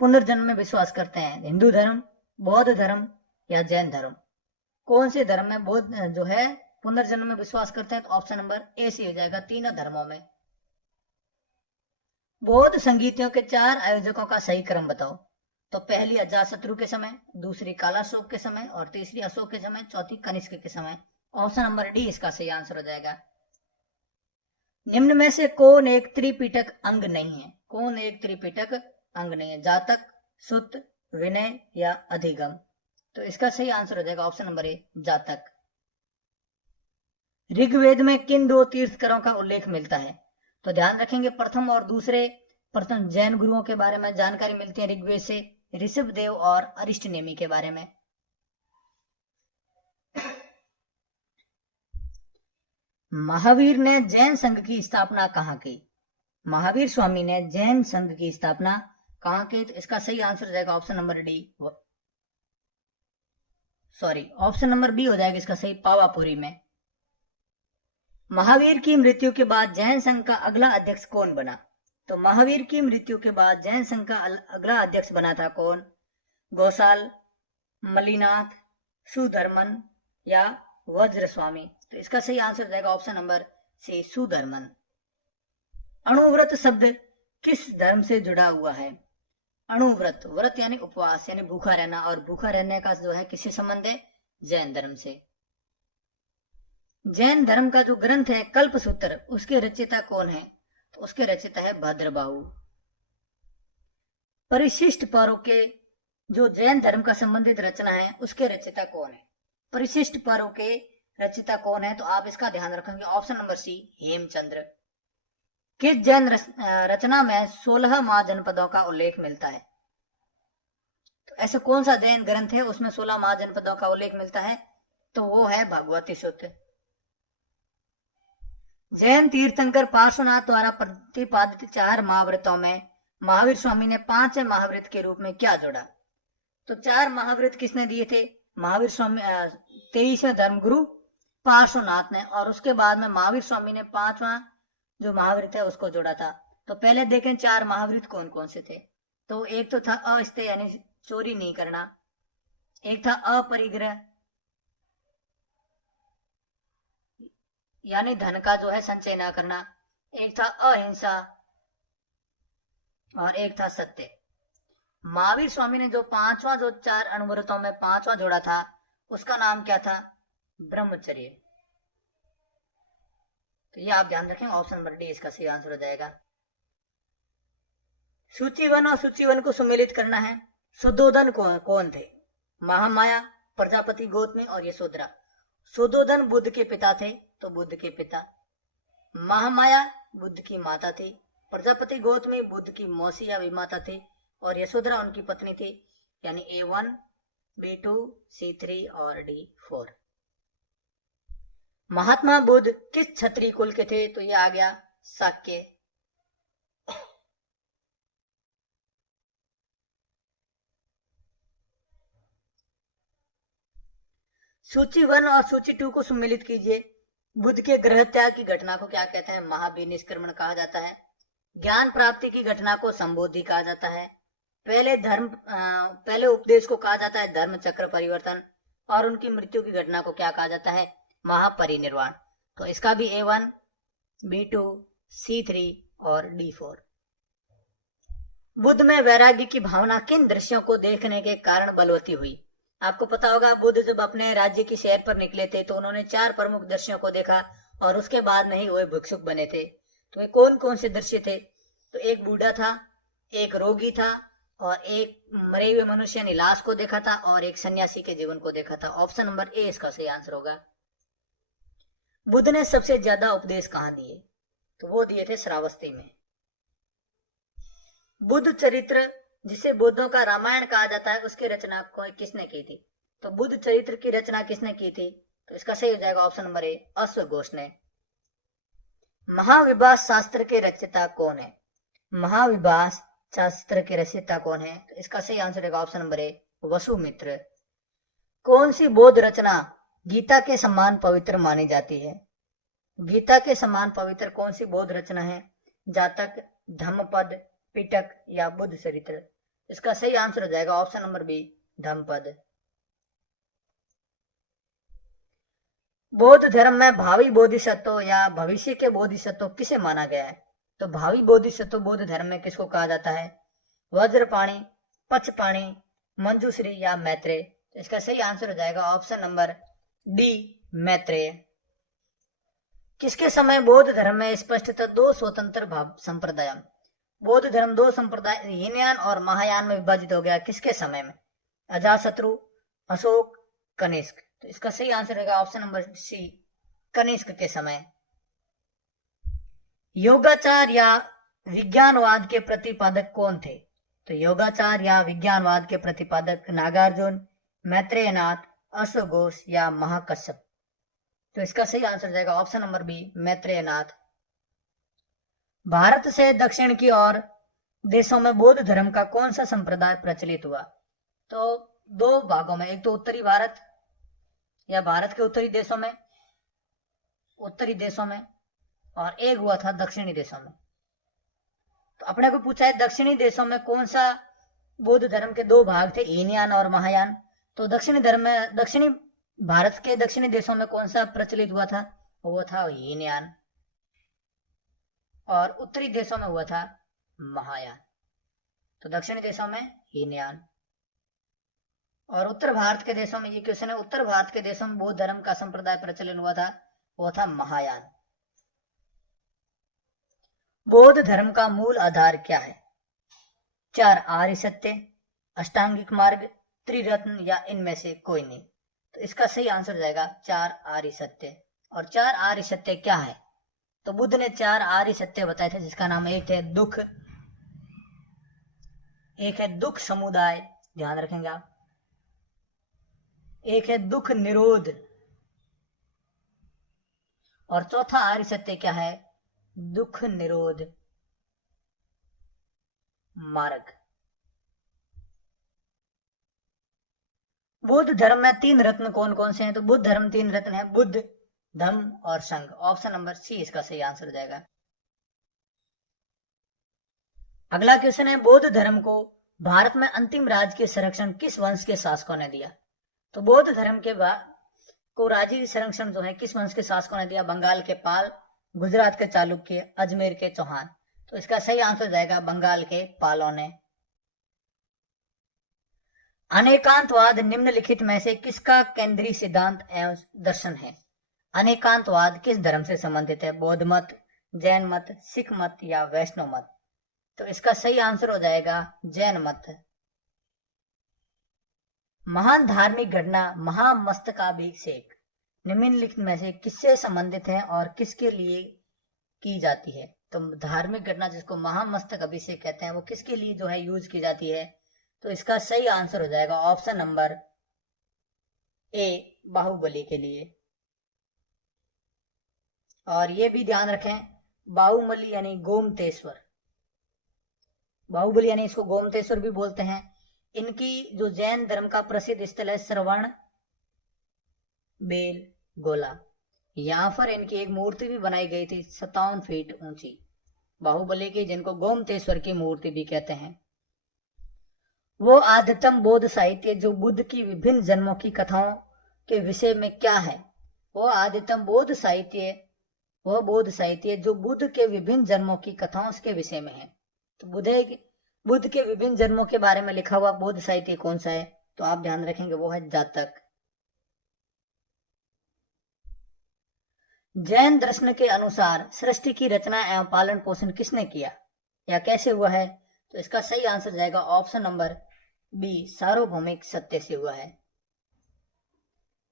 पुनर्जन्म में विश्वास करते हैं? हिंदू धर्म, बौद्ध धर्म या जैन धर्म? कौन से धर्म में बौद्ध जो है पुनर्जन्म में विश्वास करते हैं? तो ऑप्शन नंबर ए से हो जाएगा, तीनों धर्मों में। बौद्ध संगीतियों के 4 आयोजकों का सही क्रम बताओ। तो पहली अजातशत्रु के समय, दूसरी कालाशोक के समय, और तीसरी अशोक के समय, चौथी कनिष्क के समय। ऑप्शन नंबर डी इसका सही आंसर हो जाएगा। निम्न में से कौन एक त्रिपिटक अंग नहीं है? कौन एक त्रिपिटक अंग नहीं है? जातक, सुत्त, विनय या अधिगम? तो इसका सही आंसर हो जाएगा ऑप्शन नंबर ए, जातक। ऋग्वेद में किन 2 तीर्थकरों का उल्लेख मिलता है? तो ध्यान रखेंगे, प्रथम जैन गुरुओं के बारे में जानकारी मिलती है ऋग्वेद से, ऋषभदेव और अरिष्टनेमि के बारे में। महावीर ने जैन संघ की स्थापना कहाँ की? महावीर स्वामी ने जैन संघ की स्थापना कहाँ की? तो इसका सही आंसर हो जाएगा option number D, sorry option number B हो जाएगा इसका सही, पावापुरी में। महावीर की मृत्यु के बाद जैन संघ का अगला अध्यक्ष कौन बना? तो महावीर की मृत्यु के बाद जैन संघ का अगला अध्यक्ष बना था कौन? गोसाल, मलिनाथ, सुधर्मन या वज्र स्वामी? तो इसका सही आंसर हो जाएगा ऑप्शन नंबर सी, सुधर्मन। अणुव्रत शब्द किस धर्म से जुड़ा हुआ है? अणुव्रत, व्रत यानी उपवास यानी भूखा रहना, और भूखा रहने का जो है किससे संबंध है? जैन धर्म से। जैन धर्म का जो ग्रंथ है कल्पसूत्र, उसके रचयिता कौन है? तो उसके रचयिता है भद्रबाहु। परिशिष्ट पर्व के जो जैन धर्म का संबंधित रचना है उसके रचयिता कौन है? परिशिष्ट पर्व के रचयिता कौन है? तो आप इसका ध्यान रखेंगे ऑप्शन नंबर सी, हेमचंद्र। किस जैन रचना में 16 महाजनपदों का उल्लेख मिलता है? तो ऐसा कौन सा जैन ग्रंथ है उसमें 16 महाजनपदों का उल्लेख मिलता है? तो वो है भगवती सूत्र। जैन तीर्थंकर पार्श्वनाथ द्वारा प्रतिपादित 4 महाव्रतों में महावीर स्वामी ने 5वें महाव्रत के रूप में क्या जोड़ा? तो 4 महाव्रत किसने दिए थे? महावीर स्वामी 23वें धर्मगुरु पार्श्वनाथ ने, और उसके बाद में महावीर स्वामी ने 5वां जो महाव्रत है उसको जोड़ा था। तो पहले देखें 4 महाव्रत कौन कौन से थे। तो एक तो था अस्तेय यानी चोरी नहीं करना, एक था अपरिग्रह यानी धन का जो है संचय न करना, एक था अहिंसा और एक था सत्य। महावीर स्वामी ने जो 5वां जो 4 अणुव्रतों में 5वां जोड़ा था उसका नाम क्या था? ब्रह्मचर्य। तो ये आप ध्यान रखें, ऑप्शन नंबर डी इसका सही आंसर हो जाएगा। सूची 1 और सूची 1 को सम्मिलित करना है। सुद्धोधन कौन थे? महामाया, प्रजापति गौतमी और यशोधरा। सुद्धोधन बुद्ध के पिता थे, तो बुद्ध के पिता। महामाया बुद्ध की माता थी, प्रजापति गौतमी बुद्ध की मौसी या विमाता थी, और यशोधरा उनकी पत्नी थी, यानी A1, B2, C3 और D4। महात्मा बुद्ध किस क्षत्रिय कुल के थे? तो ये आ गया शाक्य। सूची 1 और सूची 2 को सम्मिलित कीजिए। बुद्ध के गृह त्याग की घटना को क्या कहते हैं? महाविनिष्क्रमण कहा जाता है। ज्ञान प्राप्ति की घटना को संबोधि कहा जाता है। पहले उपदेश को कहा जाता है धर्म चक्र परिवर्तन, और उनकी मृत्यु की घटना को क्या कहा जाता है? महापरिनिर्वाण। तो इसका भी A1, B2, C3 और D4। बुद्ध में वैराग्य की भावना किन दृश्यों को देखने के कारण बलवती हुई? आपको पता होगा बुद्ध जब अपने राज्य की सैर पर निकले थे तो उन्होंने 4 प्रमुख दृश्यों को देखा, और उसके बाद में ही वो भिक्षुक बने थे। तो ये कौन कौन से दृश्य थे? तो एक बूढ़ा था, एक रोगी था, और एक मरे हुए मनुष्य यानी लाश को देखा था, और एक सन्यासी के जीवन को देखा था। ऑप्शन नंबर ए इसका सही आंसर होगा। बुद्ध ने सबसे ज्यादा उपदेश कहाँ दिए? तो वो दिए थे श्रावस्ती में। बुद्ध चरित्र जिसे बौद्धों का रामायण कहा जाता है उसकी रचना किसने की थी? तो बुद्ध चरित्र की रचना किसने की थी? तो इसका सही हो जाएगा ऑप्शन नंबर ए, अश्वघोष ने। महाविभास शास्त्र के रचयिता कौन है? महाविभास शास्त्र के रचयिता कौन है? तो इसका सही आंसर होगा ऑप्शन नंबर ए, वसुमित्र। कौन सी बौद्ध रचना गीता के समान पवित्र मानी जाती है? गीता के समान पवित्र कौन सी बौद्ध रचना है? जातक, धम्मपद, पिटक या बुद्ध चरित्र? इसका सही आंसर हो जाएगा ऑप्शन नंबर बी, धम्मपद। बौद्ध धर्म में भावी बोधिसत्व या भविष्य के बोधिसत्व किसे माना गया है? तो भावी बोधिसत्व बौद्ध धर्म में किसको कहा जाता है? वज्रपाणी, पचपाणी, मंजूश्री या मैत्रेय? तो इसका सही आंसर हो जाएगा ऑप्शन नंबर डी, मैत्रेय। किसके समय बौद्ध धर्म में स्पष्टतः 2 स्वतंत्र भाव संप्रदाय, बौद्ध धर्म 2 संप्रदाय हीनयान और महायान में विभाजित हो गया? किसके समय में? अजातशत्रु, अशोक, कनिष्क? तो इसका सही आंसर रहेगा ऑप्शन नंबर सी, कनिष्क के समय। योगाचार या विज्ञानवाद के प्रतिपादक कौन थे? तो योगाचार या विज्ञानवाद के प्रतिपादक नागार्जुन, मैत्रेयनाथ, अश्वघोष या महाकश्यप? तो इसका सही आंसर जाएगा ऑप्शन नंबर बी, मैत्रेय नाथ। भारत से दक्षिण की ओर देशों में बौद्ध धर्म का कौन सा संप्रदाय प्रचलित हुआ? तो दो भागों में, एक तो उत्तरी भारत या भारत के उत्तरी देशों में, और एक हुआ था दक्षिणी देशों में। तो अपने को पूछा है दक्षिणी देशों में कौन सा बौद्ध धर्म के दो भाग थे, हीनयान और महायान। तो दक्षिणी भारत के दक्षिणी देशों में कौन सा प्रचलित हुआ था? वो था हीनयान, और उत्तरी देशों में हुआ था महायान। तो दक्षिणी देशों में हीनयान, और उत्तर भारत के देशों में, ये क्वेश्चन है, उत्तर भारत के देशों में बौद्ध धर्म का संप्रदाय प्रचलन हुआ था, वो था महायान। बौद्ध धर्म का मूल आधार क्या है? 4 आर्य सत्य, अष्टांगिक मार्ग, त्रिरत्न, या इनमें से कोई नहीं। तो इसका सही आंसर जाएगा 4 आर्य सत्य। और 4 आर्य सत्य क्या है? तो बुद्ध ने 4 आर्य सत्य बताए थे, जिसका नाम एक है दुख समुदाय, ध्यान रखेंगे आप। एक है दुख निरोध, और चौथा आर्य सत्य क्या है? दुख निरोध मार्ग। बुद्ध धर्म में 3 रत्न कौन कौन से हैं? तो बुद्ध धर्म 3 रत्न है, बुद्ध, धम्म और संघ। ऑप्शन नंबर सी इसका सही आंसर जाएगा। अगला क्वेश्चन है, बौद्ध धर्म को भारत में अंतिम राज्य के संरक्षण किस वंश के शासकों ने दिया? तो बौद्ध धर्म के को राज्य संरक्षण जो है किस वंश के शासकों ने दिया? बंगाल के पाल, गुजरात के चालुक्य, अजमेर के चौहान। तो इसका सही आंसर जाएगा बंगाल के पालों ने। अनेकांतवाद निम्नलिखित में से किसका केंद्रीय सिद्धांत एवं दर्शन है? अनेकांतवाद किस धर्म से संबंधित है? बौद्ध मत, जैन मत, सिख मत, या वैष्णव मत। तो इसका सही आंसर हो जाएगा जैन मत। महान धार्मिक घटना महामस्तकाभिषेक निम्नलिखित में से किससे संबंधित है और किसके लिए की जाती है? तो धार्मिक घटना जिसको महामस्तक अभिषेक कहते हैं, वो किसके लिए जो है यूज की जाती है? तो इसका सही आंसर हो जाएगा ऑप्शन नंबर ए, बाहुबली के लिए। और ये भी ध्यान रखें, बाहुबली यानी गोमतेश्वर, बाहुबली यानी इसको गोमतेश्वर भी बोलते हैं। इनकी जो जैन धर्म का प्रसिद्ध स्थल है श्रवण बेल गोला, यहां पर इनकी एक मूर्ति भी बनाई गई थी 57 फीट ऊंची, बाहुबली की, जिनको गोमतेश्वर की मूर्ति भी कहते हैं। वो आद्यतम बौद्ध साहित्य जो बुद्ध की विभिन्न जन्मों की कथाओं के विषय में क्या है? वो आद्यतम बौद्ध साहित्य, वह बौद्ध साहित्य जो बुद्ध के विभिन्न जन्मों की कथाओं के विषय में है। तो बुद्ध के विभिन्न जन्मों के बारे में लिखा हुआ बौद्ध साहित्य कौन सा है? तो आप ध्यान रखेंगे वो है जातक। जैन दर्शन के अनुसार सृष्टि की रचना एवं पालन पोषण किसने किया या कैसे हुआ है? तो इसका सही आंसर जाएगा ऑप्शन नंबर बी, सार्वभौमिक सत्य से हुआ है।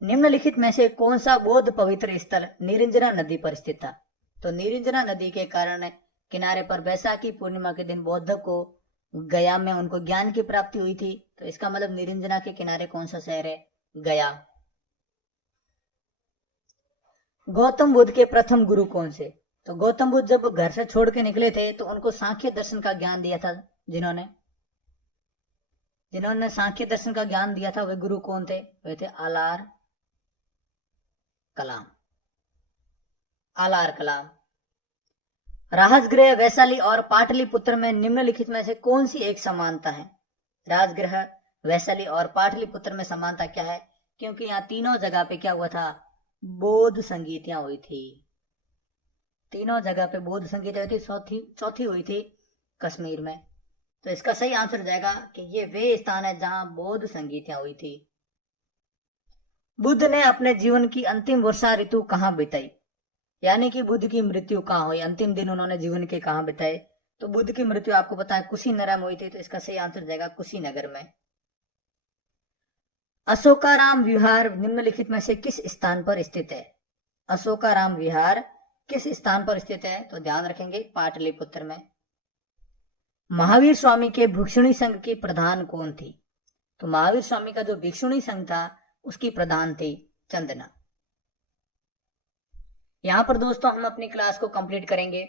निम्नलिखित में से कौन सा बौद्ध पवित्र स्थल निरंजना नदी पर स्थित था? तो निरंजना नदी के कारण किनारे पर बैसाखी पूर्णिमा के दिन बौद्ध को गया में उनको ज्ञान की प्राप्ति हुई थी। तो इसका मतलब निरंजना के किनारे कौन सा शहर है? गया। गौतम बुद्ध के प्रथम गुरु कौन से? तो गौतम बुद्ध जब घर से छोड़ के निकले थे तो उनको सांख्य दर्शन का ज्ञान दिया था, जिन्होंने सांख्य दर्शन का ज्ञान दिया था, वे गुरु कौन थे? वे थे आलार कलाम। राजगृह वैशाली और पाटलिपुत्र में निम्नलिखित में से कौन सी एक समानता है? राजगृह वैशाली और पाटलिपुत्र में समानता क्या है? क्योंकि यहाँ तीनों जगह पे क्या हुआ था? बौद्ध संगीतियां हुई थी। तीनों जगह पे बौद्ध संगीतियां हुई थी, चौथी हुई थी कश्मीर में। तो इसका सही आंसर जाएगा कि ये वे स्थान है जहां बौद्ध संगीतियां हुई थी। बुद्ध ने अपने जीवन की अंतिम वर्षा ऋतु कहाँ बिताई? यानी कि बुद्ध की मृत्यु कहाँ हुई, अंतिम दिन उन्होंने जीवन के कहाँ बिताए? तो बुद्ध की मृत्यु आपको पता है कुशीनगर में हुई थी। तो इसका सही आंसर जाएगा कुशीनगर में। अशोकाराम विहार निम्नलिखित में से किस स्थान पर स्थित है? अशोकाराम विहार किस स्थान पर स्थित है? तो ध्यान रखेंगे पाटलिपुत्र में। महावीर स्वामी के भिक्षुणी संघ की प्रधान कौन थी? तो महावीर स्वामी का जो भिक्षुणी संघ था उसकी प्रधान थी चंदना। यहाँ पर दोस्तों हम अपनी क्लास को कंप्लीट करेंगे।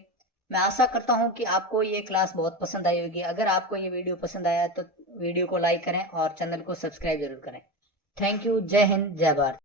मैं आशा करता हूँ कि आपको ये क्लास बहुत पसंद आई होगी। अगर आपको ये वीडियो पसंद आया तो वीडियो को लाइक करें और चैनल को सब्सक्राइब जरूर करें। Thank you. जय हिंद, जय भारत।